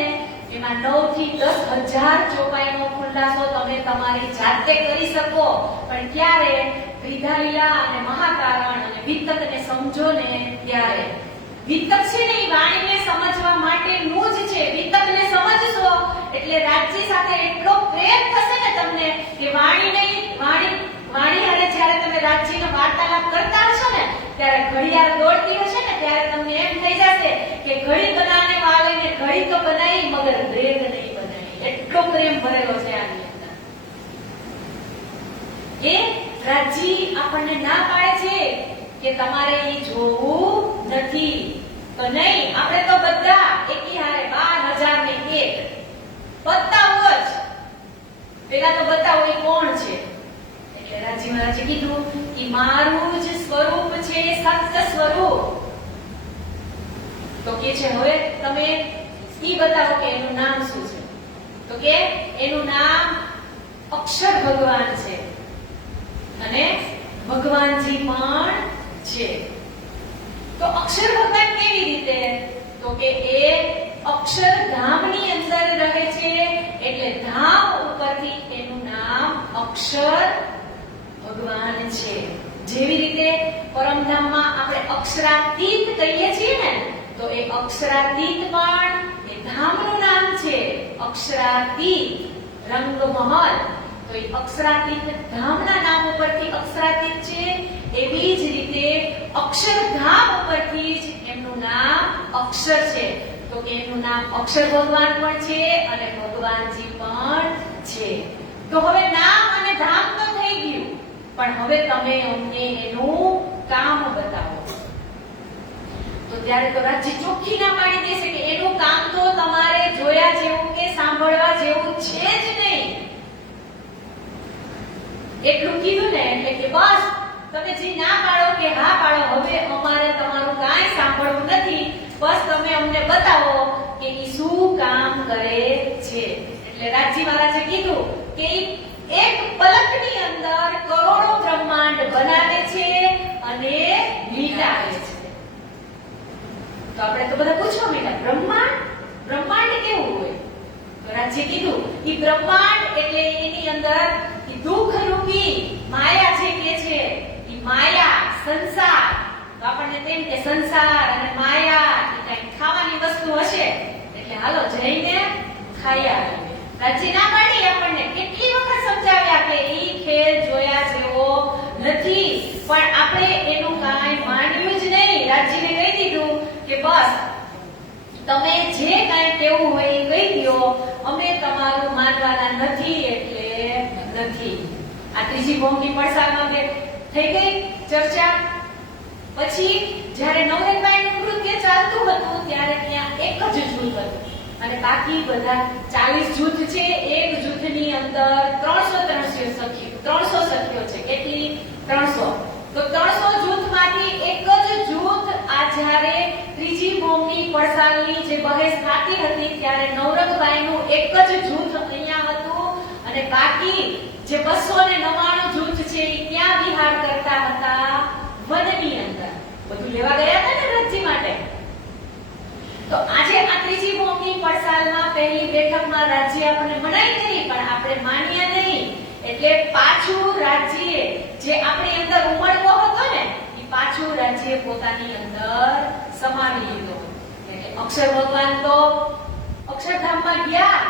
એમાં 9 થી 10,000 ચોપાઈનો ખુલાસો તમે તમારી જાતે કરી શકો. પણ ક્યારે? ત્રિધા લીલા અને મહાકારણ અને વિતકને સમજો ને ત્યારે. વિતક છે ને એ વાણીને સમજવા માટેનું જ છે. વિતકને સમજશો એટલે રાજજી સાથે એટલો પ્રેમ થશે ને તમને કે વાણી હારે જ્યારે તમે રાજજીનો વાર્તાલાપ કરતા હશો ને ત્યારે ઘડિયાળ દોડતી હશે ને ત્યારે તમને એમ થઈ જશે કે ઘડી બનાને વાલે ને ઘડી તો બનાવી મગર રેગ નહીં બનાવી. એટલો પ્રેમ ભરેલો છે આની અંદર. એ રાજજી આપણને ના પાડે છે કે તમારે એ જોવું નથી તો નહીં. આપણે તો બધા એકી હારે 12001 બતાવો જ. પેલા તો બતાવો એ કોણ છે. એટલે રાજજી મહારાજે કીધું કે મારું જ સ્વરૂપ છે, સત્ય સ્વરૂપ. તો કે છે હવે તમે ઈ બતાવો કે એનું નામ શું છે. તો કે એનું નામ અક્ષર ભગવાન છે અને ભગવાનજી પણ છે. તો અક્ષર ભગવાન કેવી રીતે? તો કે એ અક્ષરધામની અંદર રહે છે એટલે ધામ ઉપરથી એનું નામ અક્ષર ભગવાન છે. જેવી રીતે પરમધામમાં આપણે અક્ષરાતીત કહીએ છીએ ને તો એ અક્ષરાતીત પણ એ ધામનું નામ છે. અક્ષરાતીત રંગમહલ. તો તો એ અક્ષરાતીત ધામના નામ ઉપરથી અક્ષરાતીત છે. એવી જ રીતે અક્ષરધામ ઉપરથી જ એમનું નામ અક્ષર છે. તો કે એમનું નામ અક્ષર ભગવાન પણ છે અને ભગવાનજી પણ છે. તો હવે નામ અને ધામ તો થઈ ગયું, પણ હવે તમે અમને એનું કામ બતાવો. તો ત્યારે તો રાજ્ય ચોખ્ખી ના પાડી દેશે કે એનું કામ તો તમારે જોયા જેવું કે સાંભળવા જેવું છે જ નહીં. એટલું કીધું ને એટલે કે બસ તમે જે ના પાડો કે હા પાડો, હવે અમારે તમારું કાંઈ સાંભળવું નથી. બસ તમે અમને બતાવો કે ઈ શું કામ કરે છે. એટલે રાજજી મહારાજે કીધું કે એક પલકની અંદર કરોડો બ્રહ્માંડ બનાવે છે અને મીટાવે છે. તો આપણે તો બધા પૂછવા માંડ્યા, બ્રહ્માંડ કેવું હોય? તો રાજ્ય કીધું કે બ્રહ્માંડ એટલે એની અંદર દુઃખ રૂપી માયા છે કે છે. ઈ માયા સંસાર, તો આપણને તેમ કે સંસાર અને માયા એ કઈ ખાવાની વસ્તુ હશે એટલે હાલો જઈને ખાઈ આવીએ. રાજ્ય ના પાડી આપણને કેટલી વખત સમજાવ્યા કે ઈ ખેલ જોયા જેવો નથી, પણ આપણે એનું કાંઈ માન્યું જ નહીં. રાજ્યને કહી દીધું કે બસ તમે જે કાંઈ કેવું હોય એ કહી દો, અમે તમારું માનવાના નથી એટલે નથી. આ ત્રીજી ભૌમની પડસાલમાં થઈ ગઈ ચર્ચા. પછી જ્યારે નવરંગબાઈનું નૃત્ય ચાલતું હતું ત્યારે ત્યાં એક જ જૂથ હતું અને બાકી બધા 40 જૂથ છે. એક જૂથની અંદર 300 સખીઓ છે. કેટલી? 300. તો 300 જૂથમાંથી એક જ જૂથ આ જ્યારે ત્રીજી ભૌમની પડસાલની જે બહેસ થતી હતી ત્યારે નવરંગબાઈનું એક જ જૂથ અહીંયા હતું અને બાકી જે 299 જૂથ છે એ ત્યાં વિહાર કરતા હતા વનની અંદર. બધું લેવા ગયા હતા ને રાજ્ય માટે. તો આજે આ ત્રીજી ભૌમની પડસાલમાં પહેલી બેઠકમાં રાજ્ય આપણને મનાઈ ગઈ, પણ આપણે માન્યા નહીં. એટલે પાછું રાજ્ય જે આપણી અંદર ઉમળવો હતો ને એ પાછું રાજ્ય પોતાની અંદર સમાવી લીધો. એટલે અક્ષર ભગવાન તો અક્ષરધામમાં ગયા,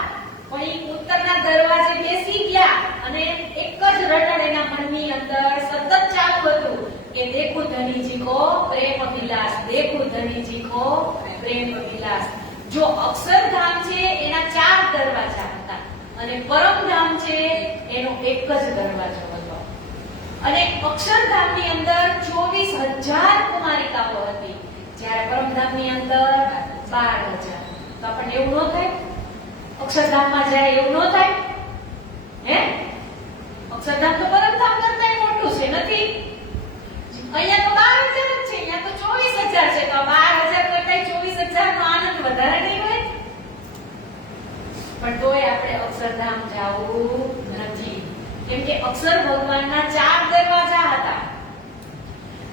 પણ એ ઉત્તરના દરવાજે બેસી ગયા અને એક જ રટણ એના મનની અંદર સતત ચાલુ હતું કે દેખું ધણીજી કો પ્રેમ વિલાસ, દેખું ધણીજી કો પ્રેમ વિલાસ. જો અક્ષરધામ છે એના 4 દરવાજા હતા અને પરમધામ છે એનો એક જ દરવાજો હતો. અને અક્ષરધામની અંદર 24,000 કુમારિકાઓ હતી, જ્યારે પરમધામની અંદર 12,000. તો આપણને એવું ન થાય? અક્ષરધામમાં જાય એવું ન થાય? હે? અક્ષરધામ તો પરમધામ કરતા મોટું છે, નથી? અહીંયા તો 12,000 જ છે, અહીંયા તો 24,000 છે. તો 12,000 કરતા 24,000 નો આનંદ વધારે નહીં હોય? પણ તોય આપણે અક્ષરધામ જાવું નથી, કેમ કે અક્ષર ભગવાનના 4 દરવાજા હતા.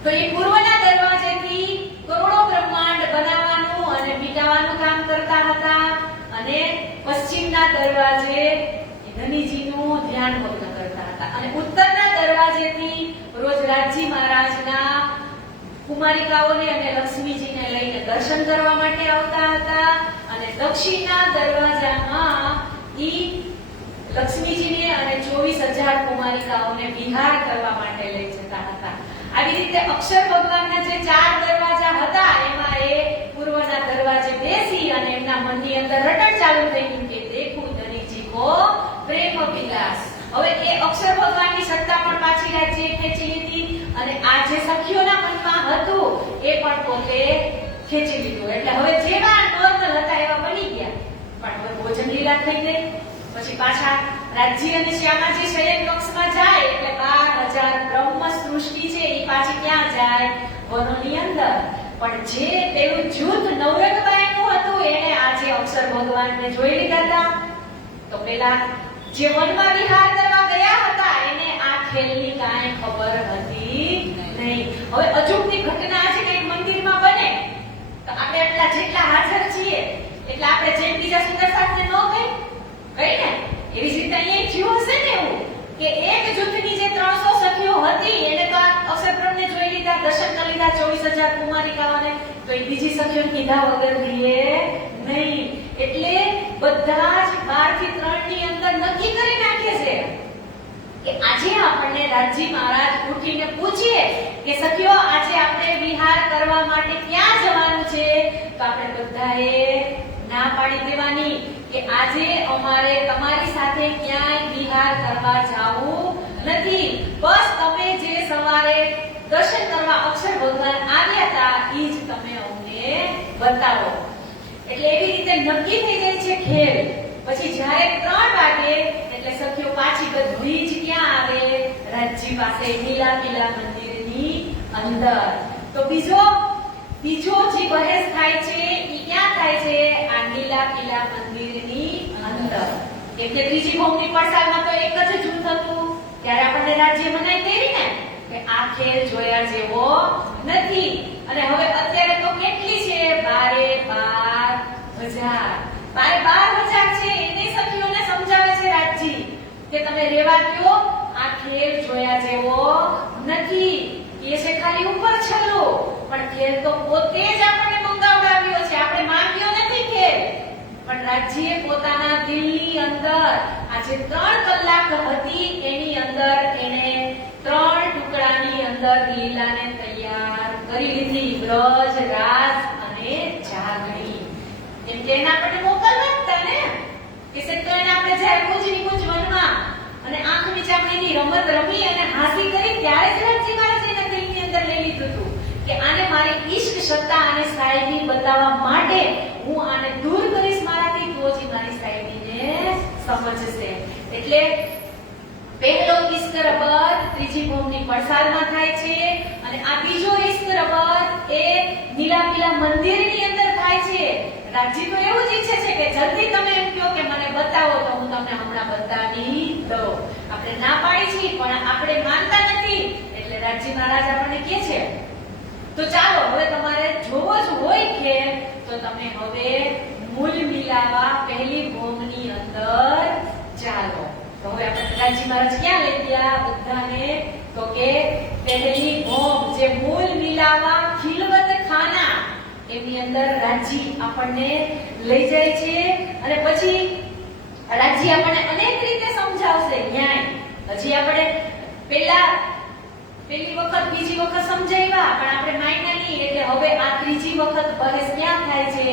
તો એ પૂર્વના દરવાજેથી કરોડો બ્રહ્માંડ બનાવવાનું અને મિટાવવાનું કામ કરતા હતા અને પશ્ચિમના દરવાજે ધનીજીનું ધ્યાન ભગ્ન કરતા હતા અને ઉત્તરના દરવાજેથી રોજ રાજજી મહારાજના કુમારિકાઓને અને લક્ષ્મીજીને લઈને દર્શન કરવા માટે આવતા હતા અને દક્ષિણના દરવાજામાં ઈ લક્ષ્મીજીને અને 24,000 કુમારિકાઓને વિહાર કરવા માટે લઈ જતા હતા. આવી રીતે અક્ષર ભગવાનના જે 4 દરવાજા હતા એમાં એ પૂર્વના દરવાજે બેસી અને એમના મનની અંદર રટણ ચાલુ થઈ ગયું કે દેખું ધણીજી કો પ્રેમ વિલાસ. હવે એ અક્ષર ભગવાનની સત્તા પણ પાછી રાજ્યે ખેંચી લીધી અને આ જે સખીઓના મનમાં હતું એ પણ પોતે ખેંચી લીધું. એટલે હવે જેવા નોર્મલ હતા એવા બની ગયા, પણ હવે ભોજન લીલા થઈ ગઈ. પછી પાછા રાજ્ય અને શ્યામાજી શયન કક્ષમાં જાય એટલે 12,000 બ્રહ્મ સૃષ્ટિ છે એ પાછી ક્યાં જાય? વનોની અંદર. પણ જે પેલું જૂથ નવરંગબાઈનું હતું એને આજે અક્ષર ભગવાનને જોઈ લીધા હતા. તો પેલા જે વનમાં વિહાર કરવા ગયા હતા એને આ ખેલની કાંઈ ખબર હતી નહીં. હવે અજુબની ઘટના છે કે મંદિરમાં બને તો આપણે એટલા જેટલા હાજર છીએ એટલે આપણે જેમ બીજા સુંદર સાથે ન ગઈ ને એવી રીતે અહીંયા થયું હશે ને એવું કે એક જૂથની જે 300 સખીઓ હતી એને તો આ અક્ષરબ્રહ્મને જોઈ લીધા, દર્શન કરી લીધા 24,000 કુમારિકાઓને, તો એ બીજી સખીઓ કીધા વગર રહીએ નહીં. એટલે બધા જ 12 થી 3 ની અંદર નક્કી કરી નાખે છે રાજી મહારાજ ઉઠીને પૂછીએ કે સખીઓ આજે આપણે વિહાર કરવા માટે ક્યાં જવાનું છે, તો આપણે બધાએ ના પાડી દેવાની કે આજે અમારે તમારી સાથે ક્યાંય વિહાર કરવા જાવું નથી. બસ તમે જે સવારે દર્શન કરવા અક્ષર ભગવાન આવ્યા હતા ઈ જ તમે અમને બતાવો. એટલે એવી રીતે નક્કી થઈ જાય છે ખેલ. પછી જ્યારે 3 વાગે એટલે સખીઓ પાછી બધી જ ક્યાં આવે, રાજજી પાસે લીલા કિલ્લા મંદિરની અંદર. તો બીજો જે બહેસ થાય છે ઈ ક્યાં થાય છે, આ લીલા કિલ્લા મંદિરની અંદર. એટલે ત્રીજી ભૌમની પડસાલમાં તો એક જ જૂથ હતું, ત્યારે આપણને રાજ્ય મનાઈ દેવી ને કે આ ખેલ જોયા જેવો નથી. અને હવે અત્યારે તો કેટલી છે, 12,000 છે. એને સખીઓને સમજાવે છે રાજજી કે તમે રેવા દો, આ ખેલ જોયા જેવો નથી. એ છે ખાલી ઉપર છલ્લો, પણ ખેલ તો પોતે જ આપણને મંગાવડાવ્યો છે, આપણે માંગ્યો નથી ખેલ. પણ રાજ્યએ પોતાના દિલની અંદર આ જે 3 કલાક હતી એની અંદર એને 3 ટુકડાની અંદર લીલાને તૈયાર કરી લીધી, વ્રજ, રાસ અને જાગણી. કેમ કે એને આપણે મોકલવા હતા ને કે સત્યને આપણે જ્યારે કુંજની કુંજ વનમાં અને આંખ વિચારણીની રમત રમી અને હાસી કરી ત્યારે જ રાજજી મહારાજ એના દિલની અંદર લઈ લીધું હતું કે આને મારી ઈશ્ક સત્તા અને સાહેબી બતાવવા માટે હું આને દૂર કરીશ મારાથી, તો જ મારી સાહેબીને સમજશે. એટલે પહેલો ઈશ્ક રબત ત્રીજી ભૌમની પડસાલમાં થાય છે અને આ બીજો ઈશ્ક રબત એ નીલા કિલ્લા મંદિરની અંદર થાય છે. રાજજી તો એવું જ ઈચ્છે છે કે જલ્દી તમે એમ કહો કે મને બતાવો તો હું તમને હમણાં બતાવી દઉં. આપણે ના પાડી છીએ પણ આપણે માનતા નથી, એટલે રાજજી મહારાજ આપણને કહે છે તો ચાલો હવે તમારે જોવો જ હોય કે તો તમે હવે મૂલ મિલાવા પહેલી ભૌમની અંદર ચાલો. તો હવે આપણે રાજજી મહારાજ ક્યાં લઈ ગયા બધાને, તો કે પહેલી ભૌમ જે મૂલ મિલાવા ખિલવત ખાના એની અંદર રાજજી આપણને લઈ જાય છે. અને પછી રાજજી આપણને અનેક રીતે સમજાવશે ન્યાય. હજી આપણે પહેલી વખત બીજી વખત સમજાવ્યા પણ આપણે માન્યા નહીં, એટલે હવે આ ત્રીજી વખત બહેસ ક્યાં થાય છે,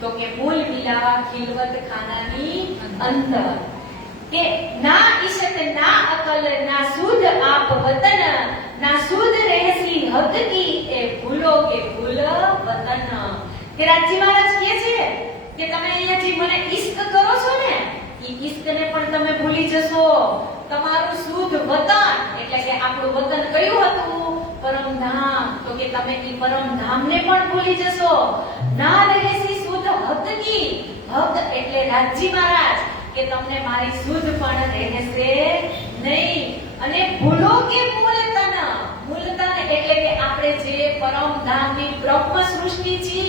તો કે મૂલ મિલાવા ખિલવત ખાનાની અંદર કે ના ઈશત ના અકલ ના સુધ આપ વતન ના સુધ રહેસી હદ કી એ ભૂલો કે ભૂલ વતન. કે રાજજી મહારાજ કહે છે કે તમે અહીંયા જે મને ઈશ્ક કરો છો ને ઈ ઈશ્કને પણ તમે ભૂલી જશો. તમારું શુદ્ધ વતન એટલે કે આપણું વતન કયું હતું, પરમધામ, તો કે તમે ઈ પરમધામને પણ ભૂલી જશો. ના રહેસી સુધ હદ કી, હદ એટલે રાજજી મહારાજ કે તમને મારી શુદ્ધ પણ રહેશે નહીં. અને ભૂલો કે મૂલતન, મૂલતન એટલે કે આપણે જે પરમધામની બ્રહ્મ સૃષ્ટિ છે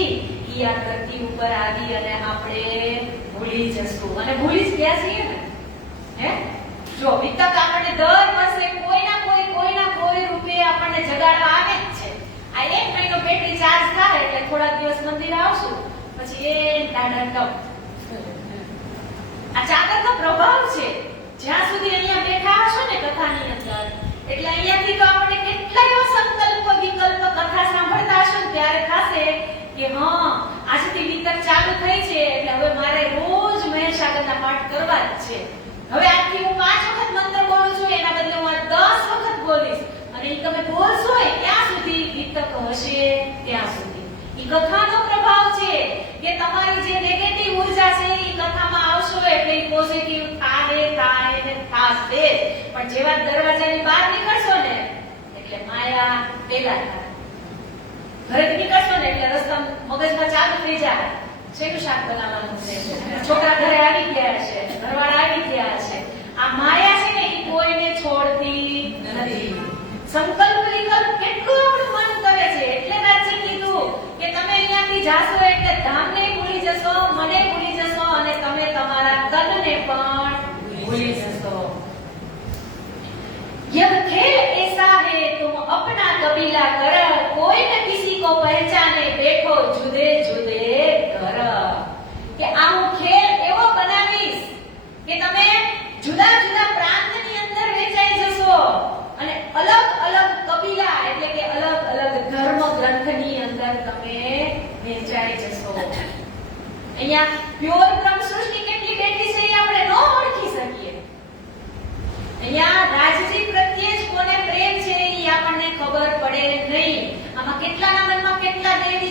ઈ આ ધરતી ઉપર આવી અને આપણે ભૂલી જશું. અને ભૂલી જ ગયા છીએ ને. હે જો વિતક આપણને દર વર્ષે કોઈના કોઈ રૂપે આપણને જગાડવા આવે જ છે. આ 1 મહિનો બેટરી ચાર્જ થાય એટલે થોડા દિવસ મંદિર આવશું પછી એ ડાડા ટપ. આ ચાકરનો પ્રભાવ છે. જ્યાં સુધી અહીંયા બેઠા હશો ને કથાની અંદર એટલે અહીંયાથી તો આપણે કેટલા એવા સંકલ્પ વિકલ્પ કથા સાંભળતા હશો ત્યારે થશે કે હા આજથી વિતર ચાલુ થઈ છે એટલે હવે મારે રોજ મહેસાગરના પાઠ કરવા જ છે. હવે આજથી હું 5 વખત મંત્ર બોલું છું એના બદલે હું 10 વખત બોલીશ અને ઈ તમે બોલશો ત્યાં સુધી વિતક હશે ત્યાં સુધી. ઈ કથાનો પ્રભાવ છે કે તમારી જે નેગેટિવ ઉર્જા છે ઈ કથામાં આવશો એટલે ઈ પોઝિટિવ થાય ને થાશે. પણ જેવા દરવાજાની બહાર નીકળશો ને એટલે માયા પેલા થાય. ઘરે નીકળશો ને એટલે રસ્તા મગજમાં ચાલુ થઈ જાય શેનું શાક બનાવવાનું છે, છોકરા ઘરે આવી ગયા છે, ઘરવાળા આવી ગયા છે. આ માયા છે ને ઈ કોઈને છોડતી નથી. સંકલ્પ વિકલ્પ કેટલું આપણું મન કરે છે. એટલે રાજજી કીધું કે તમે અહીંયાથી જાશો એટલે ધામને ભૂલી જશો, મને ભૂલી જશો અને તમે તમારા તનને પણ ભૂલી જશો. यह खेल ऐसा है तुम अपना कबीला कर, कोई न किसी को पहचाने बैठो जुदे जुदे घर. કે આ હું ખેલ એવો બનાવીશ કે તમે જુદા જુદા પ્રાંતની અંદર વેચાઈ જશો અને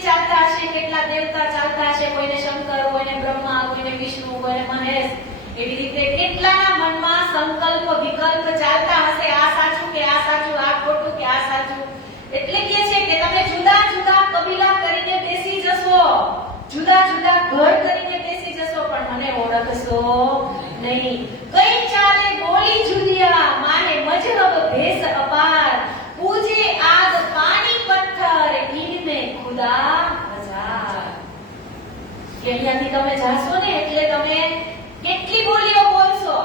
મૂર્તિ ચાલતા હશે, કેટલા દેવતા ચાલતા હશે, કોઈને શંકર, કોઈને બ્રહ્મા, કોઈને વિષ્ણુ, કોઈને મહેશ. એવી રીતે કેટલાના મનમાં સંકલ્પ વિકલ્પ ચાલતા હશે, આ સાચું કે આ સાચું, આ ખોટું કે આ સાચું. એટલે કે છે કે તમે જુદા જુદા કબીલા કરીને બેસી જશો, જુદા જુદા ઘર કરીને બેસી જશો, પણ મને ઓળખશો નહીં. કઈ ચાલે બોલી જુદિયા, માને મજહબ ભેસ અપાર, પૂજે આગ પાણી પથ્થર, ઇનમે ખુદા હજાર. કે અહીંયાથી તમે જાશો ને એટલે તમે કેટલી બોલીઓ બોલશો,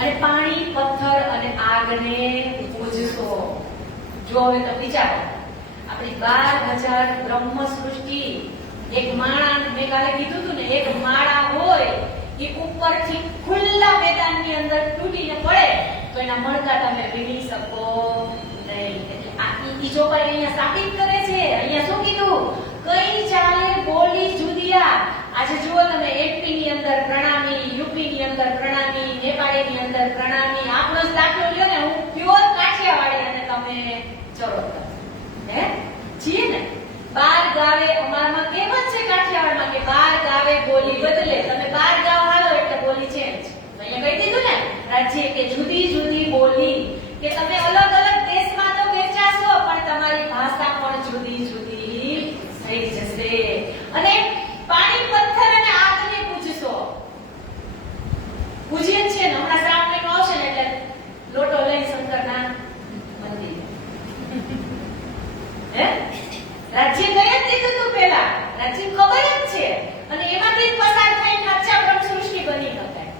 અને પાણી પથ્થર અને આગને પૂજશો. જો હવે તમે વિચારો, આપણી 12,000 બ્રહ્મ સૃષ્ટિ, એક માળા, મેં કાલે કીધું હતું ને, એક માળા હોય એ ઉપરથી ખુલ્લા મેદાનની અંદર તૂટીને પડે તો એના મણકા તમે વીણી શકો નહીં. એટલે આ ઈ ચોપાઈ અહીંયા સાબિત કરે છે. અહીંયા શું કીધું? કઈ ચાલે બોલી જુદિયા. આજે જુઓ તમે, એમપી ની અંદર પ્રણામી, યુપી ની અંદર પ્રણામી, નેપાળી ની અંદર પ્રણામી. આપણો જ દાખલો લ્યો ને, હું પ્યોર કાઠિયાવાડી અને તમે ચરોતર, હે છીએ ને. 12 ગાવે, અમારમાં કહેવત છે કાઠિયાવાડમાં કે 12 ગાવે બોલી બદલે. તમે 12 ગાવ હાલો એટલે બોલી ચેન્જ. અહીંયા કહી દીધું ને, રાજ્ય કે જુદી જુદી બોલી, કે તમે અલગ અલગ દેશમાં તો વેચાશો પણ તમારી ભાષા પણ જુદી જુદી થઈ જશે. અને પાણી પથ્થર અને આગને પૂજશો. પૂજીએ છે ને, હમણાં શ્રાવણ મહિનો આવશે ને એટલે લોટો લઈ શંકરના મંદિર, હે રાજ્ય ગયે જ દીધું તું પેલા, રાજ્ય ખબર જ છે, અને એમાંથી જ પસાર થઈને સાચા બ્રહ્મ સૃષ્ટિ બની શકાય.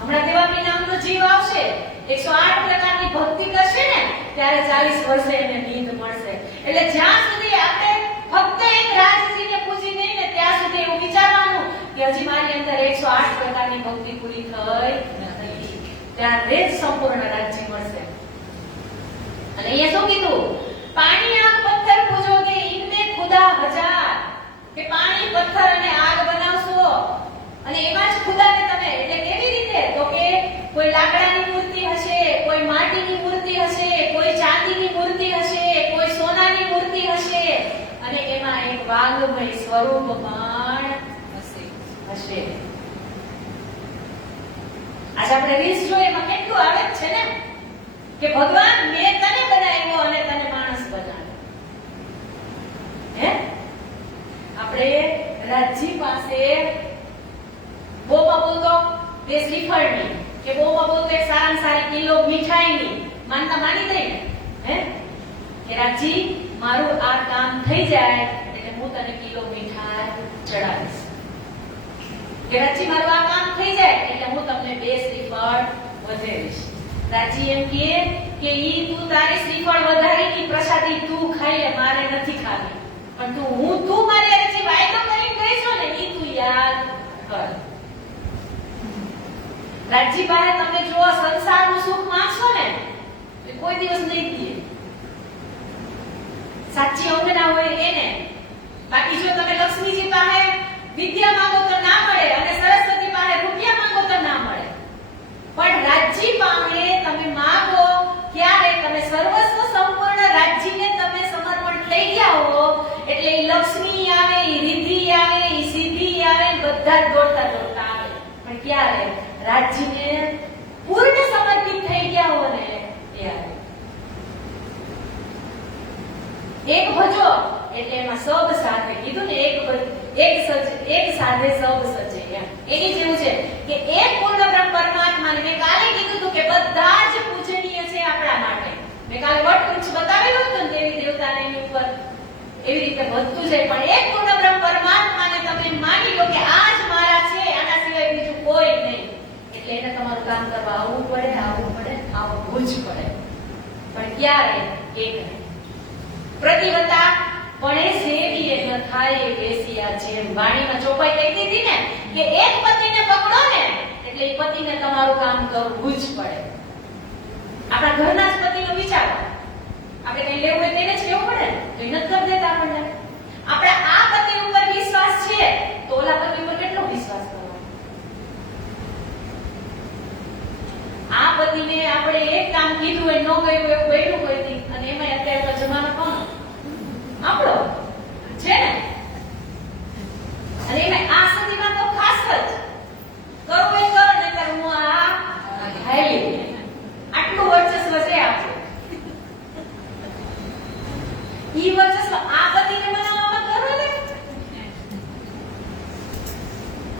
હમણાં દેવામી નામનો જીવ આવશે, 108 પ્રકારની ભક્તિ કરશે ને ત્યારે 40 વર્ષે એને નીંદ મળશે. એટલે જ્યાં સુધી આપણે ફક્ત એક રાજજીને પૂજી નહીં ને ત્યાં સુધી એવું વિચારવાનું કે હજી મારી અંદર 108 પ્રકારની ભક્તિ પૂરી થઈ નથી, ત્યારે જ સંપૂર્ણ રાજ્ય મળશે. અને અહીંયા શું કીધું? પાણી આગ પથ્થર પૂજોગે ઇનમે ખુદા હજાર, કે પાણી પથ્થર અને આગ બનાવશો અને એમાં જ ખુદાને તમે, એટલે કેવી રીતે? તો કે કોઈ લાકડાની મૂર્તિ હશે, કોઈ માટીની મૂર્તિ હશે, કોઈ ચાંદીની મૂર્તિ હશે, કોઈ સોનાની મૂર્તિ હશે, અને એમાં એક વાઘમય સ્વરૂપ પણ હશે. આજે આપણે રીલ્સ જોઈએ, એમાં કેટલું આવે છે ને કે ભગવાન મેં તને બનાવ્યો અને તને માણસ બનાવ્યો. હે આપણે રાજજી પાસે બોમાં બોલતો બે શ્રીફળની, કે બોમાં બોલતો એક સારામાં સારી કિલો મીઠાઈની, માનતા માની દઈ ને, હે કે રાજજી મારું આ કામ થઈ જાય એટલે હું તને કિલો મીઠાઈ ચડાવીશ. કે રાજજી મારું આ કામ થઈ જાય એટલે હું તમને 2 શ્રીફળ વધેરીશ. રાજજી એમ કહે કે ઈ તું તારી શ્રીફળ વધારીની પ્રસાદી તું ખાઈ લે, મારે નથી ખાવી, પણ તું મારી અરે જે વાયદો કરીને ગઈ છો ને ઈ તું યાદ કર. રાજજી પાસે તમે જો સંસારનું સુખ માંગશો ને તો કોઈ દિવસ નહીં દે. સાચી અંગના હોય એને. બાકી જો તમે લક્ષ્મીજી પાસે વિદ્યા માંગો તો ના મળે, અને સરસ્વતી પાસે રૂપિયા માંગો તો ના મળે, પણ રાજજી પાસે તમે માંગો ક્યારે તમે સર્વસ્વ સંપૂર્ણ રાજ્યને તમે સમર્પણ થઈ ગયા હો એટલે ઈ લક્ષ્મી આવે, ઈ રિદ્ધિ આવે, ઈ સિદ્ધિ આવે, બધા જ દોડતા દોડતા આવે. પણ ક્યારે? રાજ્યને પૂર્ણ સમર્પિત થઈ ગયા હો ને ત્યારે. એક ભજો એટલે એમાં સબ સાથે કીધું ને, એક સાથે સબ સજે. એની જેવું છે કે એક પૂર્ણ બ્રહ્મ પરમાત્માને મેં કાલે કીધું હતું કે બધા જ પૂજનીય છે આપણા માટે. મેં કાલે વટવૃક્ષ બતાવેલું હતું ને દેવી દેવતાને એની ઉપર એવી રીતે વધતું જાય, પણ એક પૂર્ણ બ્રહ્મ પરમાત્માને તમે માની લો કે આ જ મારા છે, આના સિવાય બીજું કોઈ નહીં, એટલે એને તમારું કામ કરવા આવવું પડે, આવવું જ પડે. પણ ક્યારે? એક પ્રતિવતા પણે સેવીએ ન થાય બેસિયા જેમ. વાણીમાં ચોપાઈ કહી દીધી ને કે એક પતિને પકડો ને એટલે એ પતિને તમારું કામ કરવું જ પડે. આપણા ઘરના જ પતિનો વિચારો, આપણે કઈ લેવું હોય તેને જ લેવું પડે ને, તો એ નથી કરી દેતા આપણને. આપણે આ પતિ ઉપર વિશ્વાસ છે તો ઓલા પતિ ઉપર કેટલો વિશ્વાસ કરવો? આ પતિને આપણે એક કામ કીધું હોય, ન કર્યું એવું બેઠું કોઈ દી, અને એમાં અત્યારે તો જમાનો કોનો આપણો છે ને. અને એમાં આ સદીમાં તો ખાસ જ કરવું એ કરો, નહીંતર હું આ હાલી આટલું વર્ચસ્વ છે આપણું. ઈ વર્ચસ્વ આ બધીને બનાવવામાં કરો ને.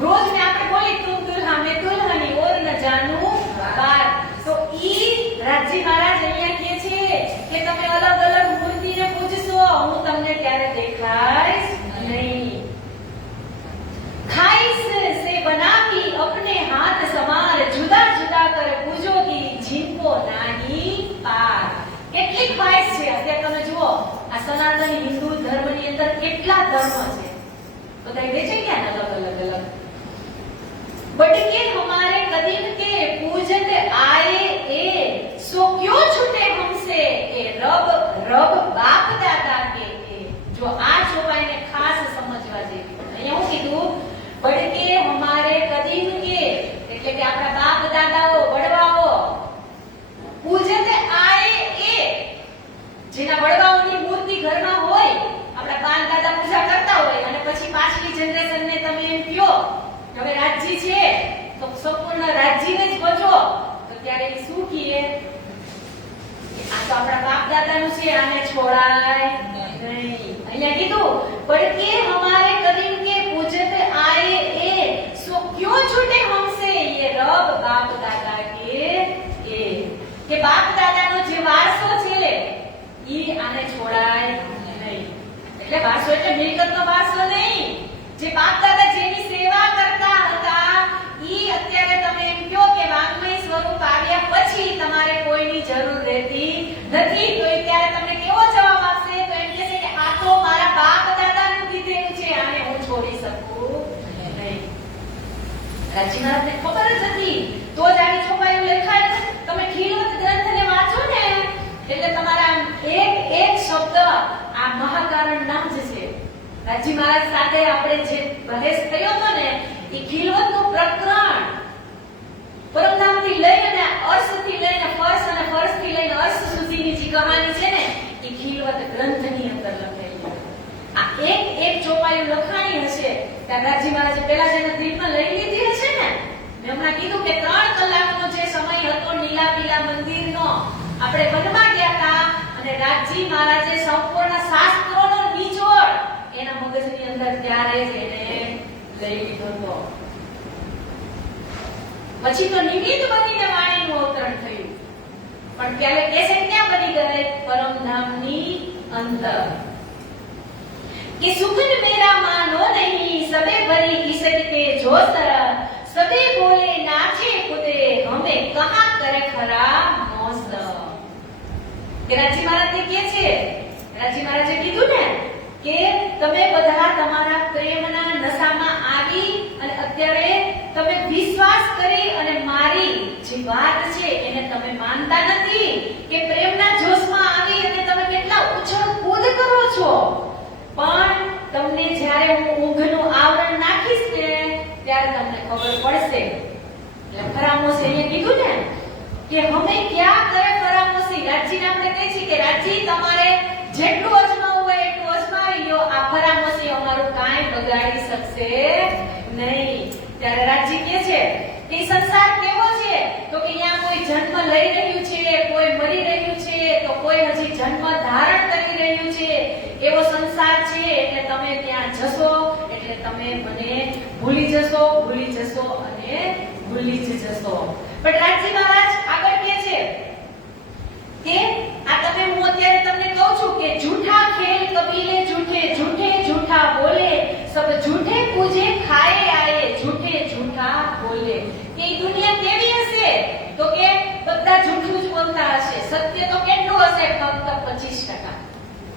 રોજ ને આપણે બોલી તું દુલ્હા મેં દુલ્હની ઓર ન જાનું બાત. તો ઈ રાજી મહારાજ અહીંયા કહે છે કે તમે અલગ અલગ મૂર્તિને પૂજશો, હું તમને ત્યારે દેખાઈશ નહીં. खाइस से बनावी अपने हाथ समार, जुदा जुदा कर पूजोगी जिनको नहीं पार. કેટલી ખ્વાઈશ છે. અત્યારે તમે જુઓ આ સનાતન હિન્દુ ધર્મની અંદર કેટલા ધર્મ છે, બધા કહે છે કે અલગ અલગ અલગ. बट के हमारे कदीम के पूजत आए ए सो क्यों छूटे हमसे ए रब रब बाप दादा के. જો આ ચોપાઈને ખાસ સમજવા જેવી. અહીંયા હું કીધું बट के हमारे कदीम के એટલે કે આપણા બાપ દાદાઓ વડવાઓ પૂજત આए ए જેના વડવાઓની મૂર્તિ ઘરમાં હોય, આપણા બાપ દાદા પૂજા કરતા હોય અને પછી પાછલી જનરેશનને તમે એમ કહો હવે રાજ્ય છે તો સંપૂર્ણ રાજ્યને જ ભજો, તો ત્યારે એ શું કહે આ તો આપણા બાપ દાદાનું છે, આને છોડાય નહીં. અહીંયા કીધું પણ કે હમારે કદીમ કે પૂજત આए ए सो क्यों छूटे हमसे ये रब बाप दादा કે બાપ દાદાનો જે વારસો છે લે ઈ આને છોડાય નહીં. એટલે વારસો એટલે મિલકતનો વારસો નહીં. જે બાપ દાદા જેની સેવા કરતા હતા ઈ અત્યારે તમે એમ કહો કે વાંગમય સ્વરૂપ આવ્યા પછી તમારે કોઈની જરૂર રહેતી નથી, તો એ ત્યારે તમને કેવો જવાબ આપશે? તો એમ કહે છે કે આ તો મારા બાપ દાદાનું દીધેલું છે, આને હું છોડી શકું નહીં. રાજી મહારાજને ખબર જ હતી, તો જ આવી ચોપાઈઓ લખાય. તમે ખીલવત ગ્રંથને વાંચો ને એટલે તમારા એક એક શબ્દ આ મહાકારણ નામ જ છે. રાજી મહારાજ સાથે આપણે જે બહેસ થયો હતો ને એ ખીલવતનું પ્રકરણ પરમધામથી લઈને અર્શથી લઈને ફર્શ અને ફર્શથી લઈને અર્શ સુધીની જે કહાની છે ને એ ખીલવત ગ્રંથની અંદર લખેલી. આ એક એક ચોપાઈ લખાણી હશે ત્યાં રાજી મહારાજે પેલા જેને દ્વીપમાં લઈ લીધી હશે ને. મેં હમણાં કીધું કે 3 કલાકનો જે સમય હતો નીલાપીલા મંદિરનો, આપણે વનમાં ગયા હતા અને રાજી મહારાજે સંપૂર્ણ શાસ્ત્રોનો નિચોડ એના મગજની અંદર ત્યારે જ એને લઈ લીધો હતો. પછી તો નિમિત્ત બનીને વાણીનું અવતરણ થયું, પણ ત્યારે કેસેટ ક્યાં બની ગઈ? પરમધામની અંદર. कि सुखन मेरा मानो नहीं सबे भरी इसके जोश, सबे बोले नाचे कूदे हमें कहां करे खरा मोस. કે રાજી મહારાજ કહે છે, રાજી મહારાજે કીધું ને કે તમે બધા તમારા પ્રેમના નશામાં આવી અને અત્યારે તમે વિશ્વાસ કરી અને મારી જે વાત છે એને તમે માનતા નથી કે પ્રેમના જોશમાં આવી અને તમે કેટલા ઉછળ કૂદ કરો છો. પણ તમને જ્યારે હું ઊંઘનું આવરણ નાખીશ ને ત્યારે તમને ખબર પડશે. એટલે ફરામોશી અહીંયા કીધું ને કે હમે ક્યાં કરે ફરામોશી. રાજીને આપણે કહે છે કે રાજી તમારે જેટલું અજમાવવું હોય એટલું અજમાવી લો, આ ફરામોશી અમારું કાંઈ બગાડી શકશે નહીં. ત્યારે રાજી કહે છે કે સંસાર કેવો છે? તો કે અહીંયા કોઈ જન્મ લઈ રહ્યું છે, કોઈ મરી રહ્યું છે, તો કોઈ હજી જન્મ ધારણ કરી રહ્યું છે. એવો સંસાર છે એટલે તમે ત્યાં જશો એટલે તમે મને ભૂલી જશો અને ભૂલી જ જશો. પણ રાજી મહારાજ આગળ કહે છે કે આ તમે હું અત્યારે તમને કહું છું કે झूठा खेल कबीले झूठे झूठे झूठा बोले सब झूठे पूजे खाए आए झूठे झूठा बोले. કે ઈ દુનિયા કેવી હશે? તો કે બધા જૂઠું જ બોલતા હશે. સત્ય તો કેટલું હશે? ફક્ત 25%.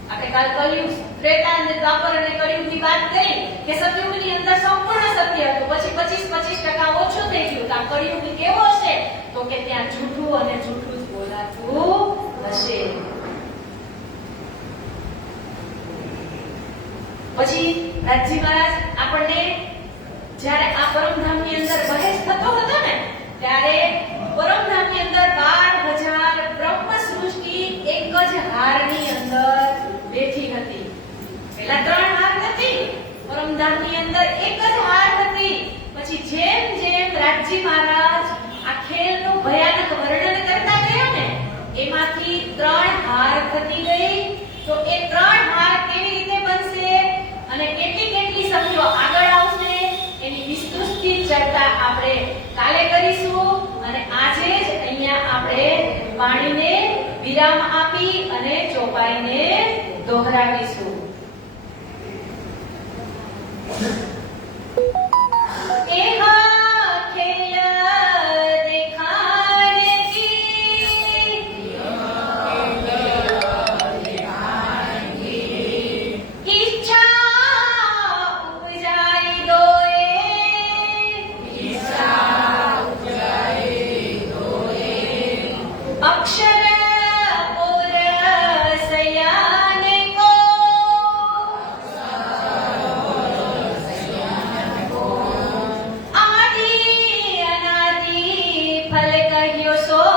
આપણે કાલ કલયુગ, ત્રેતા અને દ્વાપર અને કલયુગની વાત કરી કે સતયુગની અંદર સંપૂર્ણ સત્ય હતું, પછી 25% ઓછું થઈ ગયું. તો આ કલયુગ કેવો હશે? તો કે ત્યાં જૂઠું અને જૂઠું જ બોલાતું હશે. પછી રાજી મહારાજ આપણને જ્યારે આ પરમધામની અંદર બહેસ થતો હતો ને ત્યારે પરમધામની અંદર 12,000 બ્રહ્મ સૃષ્ટિ એક જ હારની અંદર બેઠી હતી. પેલા 3 હાર નથી, પરમધામની અંદર એક જ હાર હતી. પછી જેમ જેમ રાજજી મહારાજ આ ખેલનું ભયાનક વર્ણન કરતા ગયા ને, એમાંથી 3 હાર થતી ગઈ. તો એ 3 હાર કેવી રીતે બનશે અને કેટલી કેટલી સભ્યો આગળ આવશે એની વિસ્તૃત ચર્ચા આપણે કાલે કરીશું. અને આજે જ અહીંયા આપણે વાણીને વિરામ આપી અને ચોપાઈને દોહરાવીશું. ફલ કહ્યો સો